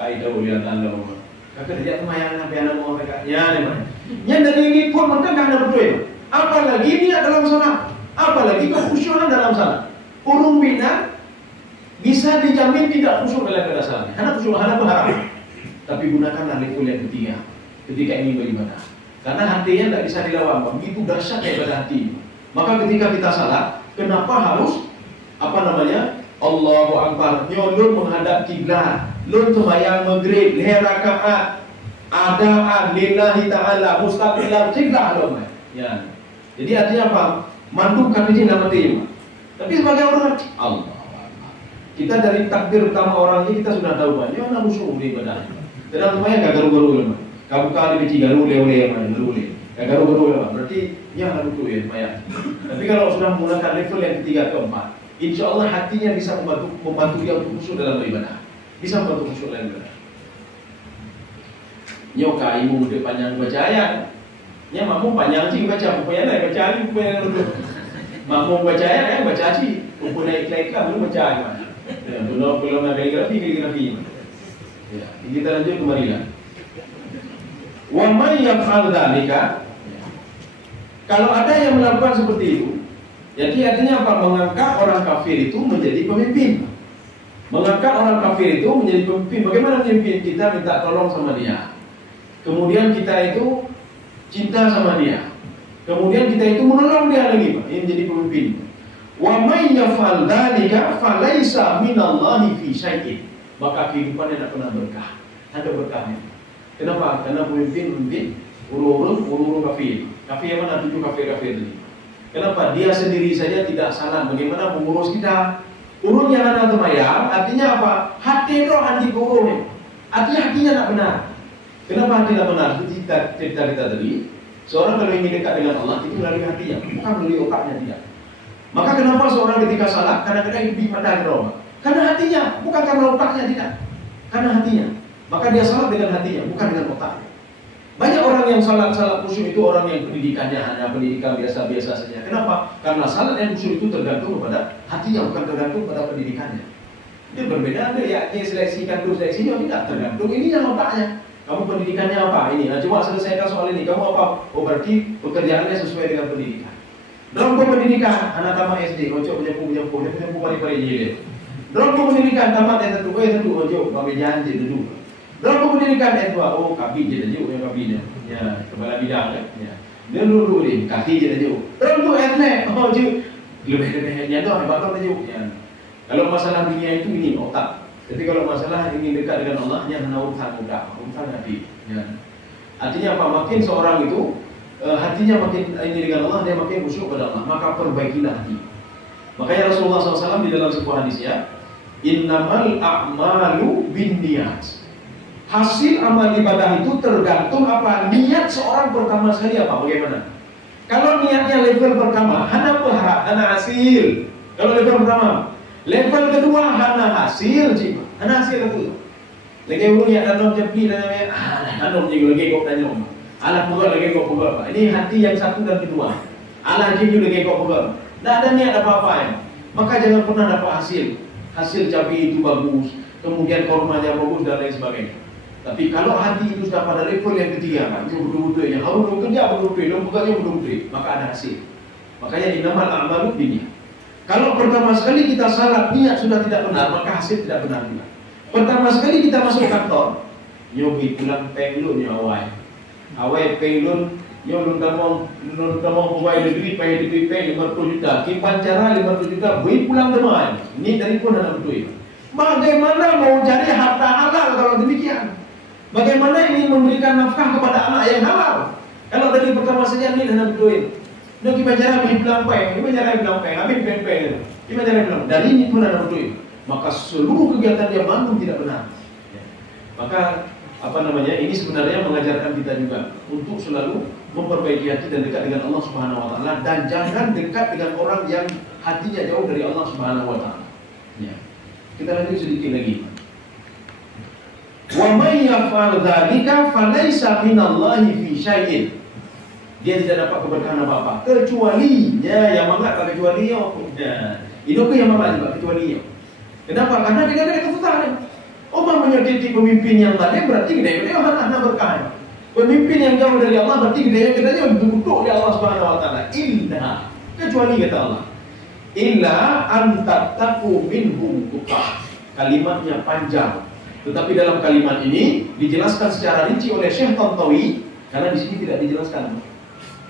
Kaidah lihat anda rumah. Kakak tidak kemayang sampai anda mau mereka. Ya, memang. Yang dari ini pun maka anda betul. Apalagi niat dalam salat, apalagi kekhusyukan dalam salat. Urung bina bisa dijamin tidak khusyuk dalam kedasarannya. Karena khusyuk hanya berharap. Tapi gunakanlah level yang ketiga ketika ingin beribadah. Karena hatinya tidak bisa dilawan. Begitu dahsyat daripada hati. Maka ketika kita salat, kenapa harus Allahu Akbar, nyolong menghadap kiblat, lun sembahyang maghrib, leher rakaat, adaan lillahi ta'ala, mustaqbilan kiblat loh. Ya. Jadi artinya apa? Mandu kami dalam hati. Tapi sebagai orang Allah. Kita dari takdir utama orang ini kita sudah tahu banyak orang khusyuk di ibadah. Dalam semuanya gak garu-garu. Kamu kali beci garu le-le gak garu-garu. Berarti ya harus tuh ya, tapi kalau sudah menggunakan level yang ketiga keempat, insya Allah hatinya bisa membantu dia untuk khusyuk dalam beribadah. Bisa membantu khusyuk dalam beribadah. Nyoka ibu muda panjang baca ayat. Nya mamu panjang sih baca, pupaya naik baca lagi, pupaya dulu. Mamu baca ayat, baca sih. Pupaya iklan belum baca ayat. Belum ada kaligrafi. Ya, kita lanjut kembali lah. Wa may yaf'al dzalika. Kalau ada yang melakukan seperti itu, jadi artinya apa? Mengangkat orang kafir itu menjadi pemimpin. Mengangkat orang kafir itu menjadi pemimpin. Bagaimana pemimpin? Kita minta tolong sama dia. Kemudian kita itu cinta sama dia. Kemudian kita itu menolong dia lagi, Pak. Ini menjadi pemimpin. Wa may yaf'al dzalika falaysa minallahi fi syai'in. Maka kehidupannya tidak pernah berkah. Ada berkahnya. Kenapa? Karena pemimpin urung kafir. Kafir mana? 7 kafir ini. Kenapa? Dia sendiri saja tidak salah. Bagaimana mengurus kita? Urung yang ada temayang, artinya apa? Hati roh anti urung. Artinya hatinya tidak benar. Kenapa hati tidak benar? Cerita kita tadi. Seorang kalau ingin dekat dengan Allah itu melalui hatinya, bukan melalui otaknya tidak. Maka kenapa seorang ketika salat kadang-kadang lebih pandai roh? Karena hatinya, bukan karena otaknya tidak. Karena hatinya. Maka dia salat dengan hatinya, bukan dengan otaknya. Banyak orang yang salat khusyuk itu orang yang pendidikannya hanya pendidikan biasa-biasa saja. Kenapa? Karena salat yang khusyuk itu tergantung kepada hatinya, bukan tergantung pada pendidikannya. Itu berbeda. Ada ya, seleksi seleksinya tidak tergantung ini yang otaknya. Kamu pendidikannya apa? Ini. Nah, coba selesaikan soal ini. Kamu apa? Oh, berarti pekerjaannya sesuai dengan pendidikan. Dalam pendidikan, anak tamat SD, ojo punya pari-pari jilid. Dalam pendidikan tamat S1, ojo, kami janji dulu. Berapa pendidikan S2? Oh, kabin je tajuk yang kabinnya. Ya, kepala bidang kan. Ya. Dia dulu ni, kaki je tajuk. Berapa S2? Oh, je. Lebih-lebihnya tu hebat tu tajuk. Ya. Kalau masalah dunia itu ini otak. Jadi kalau masalah ingin dekat dengan Allah, hanya urusan mudah, urusan hati. Ya. Artinya apa? Makin seorang itu hatinya makin ini dengan Allah, dia makin khusyuk pada Allah. Maka perbaikilah hati. Makanya Rasulullah SAW di dalam sebuah hadis ya, innamal a'malu binniyat. Hasil amal ibadah itu tergantung apa? Niat seorang pertama sekali apa? Bagaimana? Kalau niatnya level pertama, hana berharap, hana hasil. Kalau level pertama, level kedua hana hasil, cik. Hana hasil itu. Lagi ulu yang dalam jepi dan dalam juga lagi kau tanya. Alah pukul lagi kau pukul apa? Ini hati yang satu dan kedua. Alah juga lagi kau pukul. Tidak ada niat apa-apa ya. Maka jangan pernah dapat hasil. Hasil cabai itu bagus, kemudian kormanya bagus dan lain sebagainya. Tapi kalau hati itu sudah pada level yang ketiga, kan, betul-betul yang harus bekerja betul-betul, dan bukannya betul-betul, maka ada hasil. Makanya innamal a'malu binniyat. Kalau pertama sekali kita salah, niat sudah tidak benar, maka hasil tidak benar juga. Pertama sekali kita masuk kantor, nyobi pulang penglun awai. Awai penglun, nyo tamong pegawai negeri pay duit 50 juta, kimpan cara 50 juta, bui pulang teman. Ini dari pun ada betul. Bagaimana mau cari harta halal kalau demikian? Bagaimana ingin memberikan nafkah kepada anak yang halal? Kalau dari pertama saja ini ada betul. Nyo kimpan cara bui pulang pay, kimpan cara pulang pay, ambil pay. Kimpan cara pulang. Dari ini pun ada betul. Maka seluruh kegiatan dia bangun tidak benar. Maka ini sebenarnya mengajarkan kita juga untuk selalu memperbaiki hati dan dekat dengan Allah Subhanahu wa taala, dan jangan dekat dengan orang yang hatinya jauh dari Allah Subhanahu wa taala. Ya. Kita lanjut sedikit lagi. Wa may yaf'al dzalika falaysa minallahi fi syai'in. Dia tidak dapat keberkahan apa-apa kecuali yang mengatakan kecuali itu yang mengatakan kecuali. Kenapa? Karena dia ada kesusahan. Orang menyakiti pemimpin yang tadi berarti dia hana berkah. Pemimpin yang jauh dari Allah berarti dia duduk di Allah Subhanahu wa taala. Illa, kecuali kata Allah. Illa antattaqu minhum tuqah. Kalimatnya panjang. Tetapi dalam kalimat ini dijelaskan secara rinci oleh Syekh Tantawi, karena di sini tidak dijelaskan.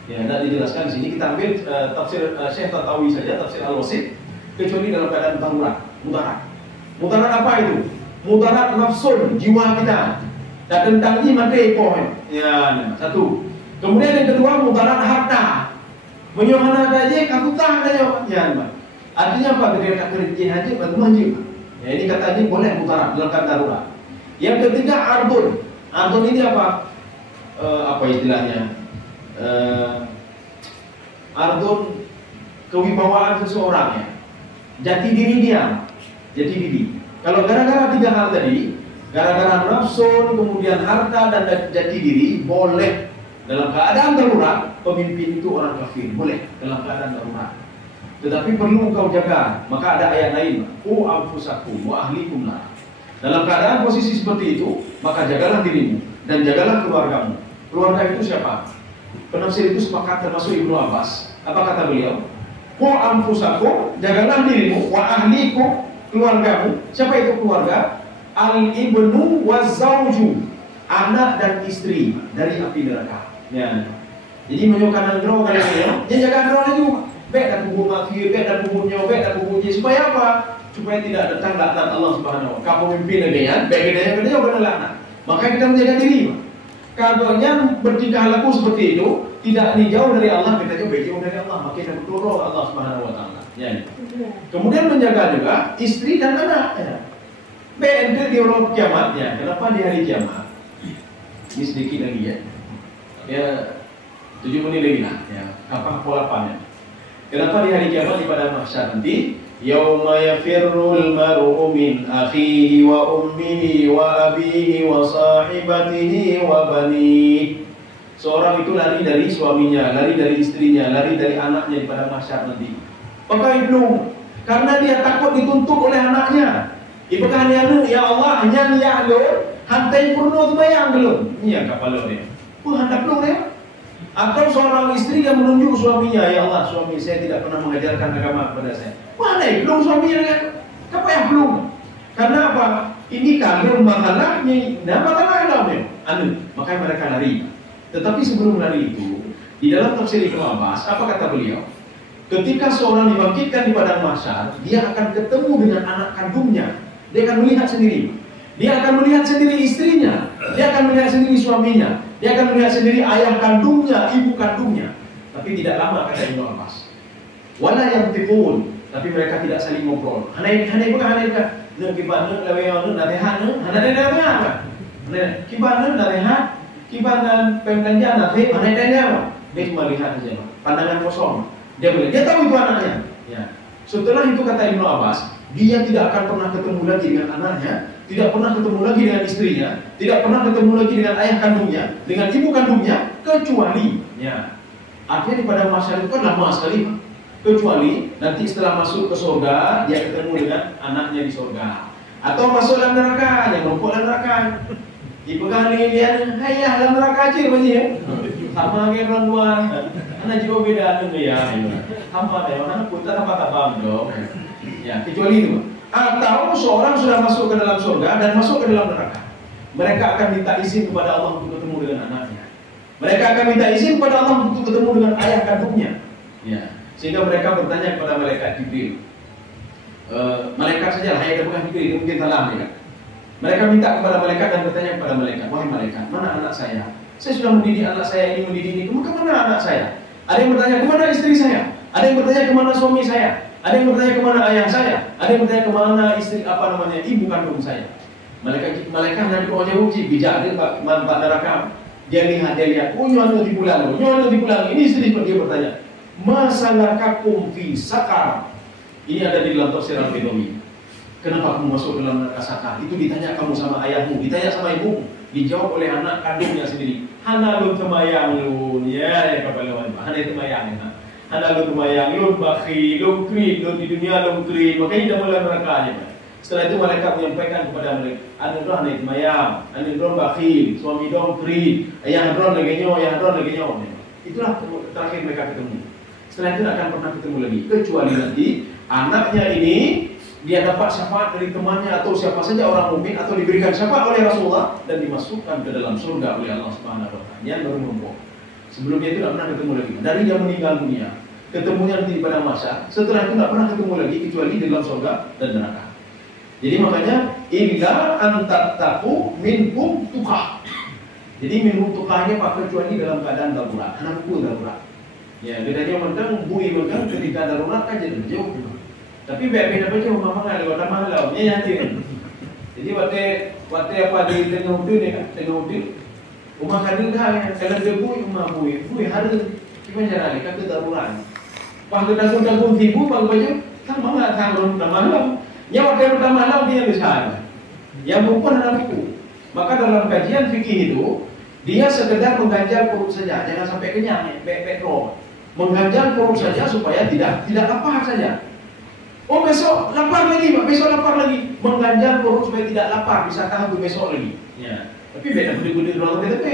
Ya, tidak dijelaskan di sini. Kita ambil tafsir Syekh Tantawi saja, tafsir Al-Wasit, kecuali dalam keadaan darurat, mudarat. Mudarat apa itu? Mudarat nafsun, jiwa kita. Dan tentang ini materi poin. Ya, satu. Kemudian yang kedua mudarat harta. Menyohana saja kakutah saja. Ya, artinya apa? Ketika kerja haji bantu haji. Ya, ini katanya boleh mudarat dalam keadaan darurat. Yang ketiga ardun. Ardun ini apa? Apa istilahnya? Ardun kewibawaan seseorang ya. Jati diri dia. Jati diri. Kalau gara-gara tiga hal tadi, gara-gara nafsu, kemudian harta dan jati diri, boleh dalam keadaan darurat. Pemimpin itu orang kafir, boleh dalam keadaan darurat. Tetapi perlu kau jaga. Maka ada ayat lain, qu anfusakum wa ahlikum nar. Dalam keadaan posisi seperti itu, maka jagalah dirimu dan jagalah keluargamu. Keluarga itu siapa? Penafsir itu sepakat, termasuk Ibnu Abbas. Apa kata beliau? Qu anfusakum, jagalah dirimu, wa ahlikum, keluargamu. Siapa itu keluarga? Al-ibnu waz-zawju, anak dan istri dari api neraka. Ya. Jadi menyukanan roh kalian, dia jaga roh lagi. Baik dan kubur makfir, baik dan kubur nyobek dan kuburnya, supaya apa? Supaya tidak datang laknat Allah Subhanahu wa taala. Kamu mimpi lagi ya, baik dia benar laknat. Maka kita menjaga diri. Kadonya bertingkah laku seperti itu, tidak jauh dari Allah, kita jauh dari Allah, maka kita berdoa Allah Subhanahu wa taala. Ya. Kemudian menjaga juga istri dan anak. Ya. BND di orang kiamatnya. Kenapa di hari kiamat? Ini sedikit lagi ya. Ya 7 menit lagi lah. Ya. Apa polapannya? Kenapa di hari kiamat di pada mahsyar nanti? Yauma yafirrul mar'u min akhihi wa ummihi wa abihi wa sahibatihi wa banihi. Seorang itu lari dari suaminya, lari dari istrinya, lari dari anaknya di pada mahsyar nanti. Pakai belum? Karena dia takut dituntut oleh anaknya. Ibukah ya Allah hanya ya lo hantai purno bayang belum? Iya kapal dia. Hendak belum ya? Atau seorang istri yang menunjuk suaminya, ya Allah suami saya tidak pernah mengajarkan agama kepada saya. Mana belum suaminya kan? Apa yang belum? Karena apa? Ini kalau mahalahnya, nah mahalahnya, maka mereka lari. Tetapi sebelum lari itu, di dalam tafsir Ibnu Abbas, apa kata beliau? Ketika seorang dibangkitkan di padang mahsyar, dia akan ketemu dengan anak kandungnya. Dia akan melihat sendiri. Dia akan melihat sendiri istrinya. Dia akan melihat sendiri suaminya. Dia akan melihat sendiri ayah kandungnya, ibu kandungnya. Tapi tidak lama, kata Ibnu Abbas. Wala yang tipun, tapi mereka tidak saling ngobrol. Hanai bukan ne kibana laweon na rehat ne, hanai dah apa? Ne kibana na rehat, kibana pembelanja na te, hanai dah. Dia cuma lihat saja, pandangan kosong. Dia tahu itu anaknya. Ya. Setelah itu kata Ibnu Abbas, dia tidak akan pernah ketemu lagi dengan anaknya, tidak pernah ketemu lagi dengan istrinya, tidak pernah ketemu lagi dengan ayah kandungnya, dengan ibu kandungnya, kecuali, ya, artinya di padang mahsyar itu kan lama sekali, kecuali nanti setelah masuk ke surga, dia ketemu dengan anaknya di surga, atau masuk dalam neraka, yang merumput dalam neraka, dipegang dia, ayah dalam neraka aja macam ya, sama kayak orang tua, anak juga beda dengan ya, sama deh, orang putar apa dong. Ya, kecuali itu. Atau seorang sudah masuk ke dalam surga dan masuk ke dalam neraka, mereka akan minta izin kepada Allah untuk ketemu dengan anaknya. Mereka akan minta izin kepada Allah untuk ketemu dengan ayah kandungnya. Ya, sehingga mereka bertanya kepada malaikat Jibril. Malaikat saja lah, yang bukan Jibril, mungkin salah mereka. Mereka minta kepada malaikat dan bertanya kepada malaikat, wahai malaikat, mana anak saya? Saya sudah mendidik anak saya ini, mendidik ini. Kemana anak saya? Ada yang bertanya kemana istri saya? Ada yang bertanya kemana suami saya? Ada yang bertanya kemana ayah saya? Ada yang bertanya kemana istri ibu kandung saya? Malaikat Nabi Allah uji bijak dia manfaat neraka. Dia lihat, oh nyono di bulan, ini istri dia bertanya, masalakakum fi sakar. Ini ada di dalam tafsir Al-Bidawiyah. Kenapa kamu masuk dalam neraka sakar? Itu ditanya kamu sama ayahmu, ditanya sama ibumu, dijawab oleh anak kandungnya sendiri. Hana lu temayang lu, ya kapalawan, hana temayang. Anda lu tumayang, lu bakhi, lu krim, lu di dunia lu krim, makanya tidak boleh nerakanya. Setelah itu malaikat menyampaikan kepada mereka, anda dong naik mayam, anda dong bakhi, suami dong krim, ayah dong lagi nyawa. Itulah terakhir mereka ketemu. Setelah itu akan pernah ketemu lagi, kecuali nanti anaknya ini dia dapat syafaat dari temannya atau siapa saja orang mukmin atau diberikan syafaat oleh Rasulullah dan dimasukkan ke dalam surga oleh Allah Subhanahu wa taala. Yang baru nombor. Sebelumnya itu tidak pernah ketemu lagi. Dari dia meninggal dunia, ketemunya nanti pada masa. Setelah itu tidak pernah ketemu lagi kecuali di dalam surga dan neraka. Jadi makanya illa antattaqu minkum tuqah. Jadi minhum tuqahnya pak kecuali dalam keadaan darurat. Anak pun darurat. Ya, bedanya mentang bui mentang ketika darurat kan jadi jauh. Tapi beda baca mama kalau ada malam nya yakin. Jadi waktu apa di tengah hutan ni kan, tengah hutan. Rumah kadang dah, kalau dia bui harus kita jalan, kita darurat. Waktu dagun ibu, waktu baju, sama nggak tanggung malam. Yang waktu malam dia besar. Yang perempuan anak buku. Maka dalam kajian fikih itu, dia sekedar mengganjal perut saja, jangan sampai kenyang, roh. Mengganjal perut saja supaya tidak lapar saja. Oh besok lapar lagi, besok lapar lagi. Mengganjal perut supaya tidak lapar, bisa tahan untuk besok lagi. Ya. Tapi beda budi orang TTP.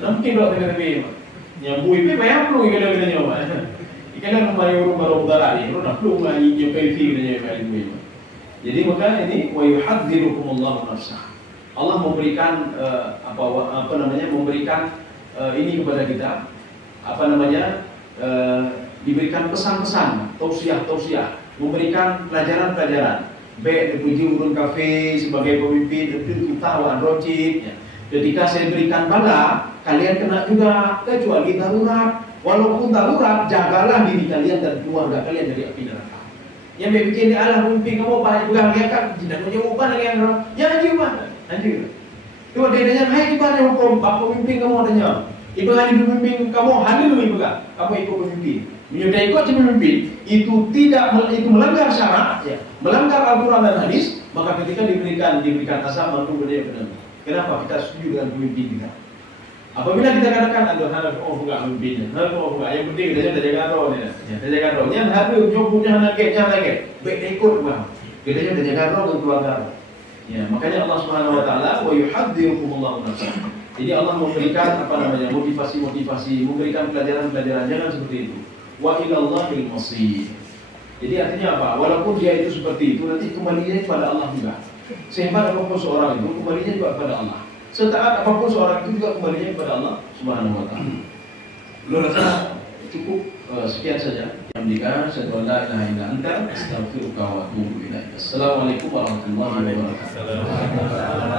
Mungkin orang TTP. Yang bui pe bayar perlu kita nyawa. Ikan rumah baru udara ni, orang perlu lagi nyobai fee kita bui. Jadi maka ini wa yuhadzirukumullahu nafsah. Allah memberikan memberikan ini kepada kita diberikan pesan-pesan, tausiah, memberikan pelajaran-pelajaran. Baik dipuji urun kafe sebagai pemimpin itu ketawa rojit ya. Ketika saya berikan bala, kalian kena juga kecuali darurat. Walaupun darurat, jagalah diri kalian dan keluarga kalian dari api neraka. Yang bikin dia Allah pemimpin kamu banyak juga lihat kan tidak punya ubah lagi yang orang. Ya juga, anjir. Itu dia tanya, hai di mana hukum pemimpin kamu adanya? Ibu hari pemimpin kamu hamil ibu kan? Kamu ikut pemimpin. Menyudahi ikut pemimpin itu melanggar syarat, ya, melanggar Al-Quran dan hadis, maka ketika diberikan azab mantu berdaya benar. Kenapa kita setuju dengan pemimpin kita? Apabila kita katakan ada enggak pemimpinnya, enggak, yang penting dia jaga roh dia, jaga roh. Yang harus punya anak baik ikut bang. Kita jaga roh dan keluarga. Ya, makanya Allah Subhanahu wa taala wa yuhadzirukumullahu nafsah. Jadi Allah memberikan motivasi, memberikan pelajaran-pelajaran, jangan seperti itu. Wa ilallahil masir. Jadi artinya apa? Walaupun dia itu seperti itu, nanti kembalinya kepada Allah juga. Sehebat apapun seorang itu, kembalinya juga kepada Allah. Setaat apapun seorang itu juga kembalinya kepada Allah Subhanahu wa taala. Belum rasa cukup sekian saja. Alhamdulillah, syadu la ilaha illa anta, astaghfiruka wa atubu ilaik. Assalamualaikum warahmatullahi wabarakatuh.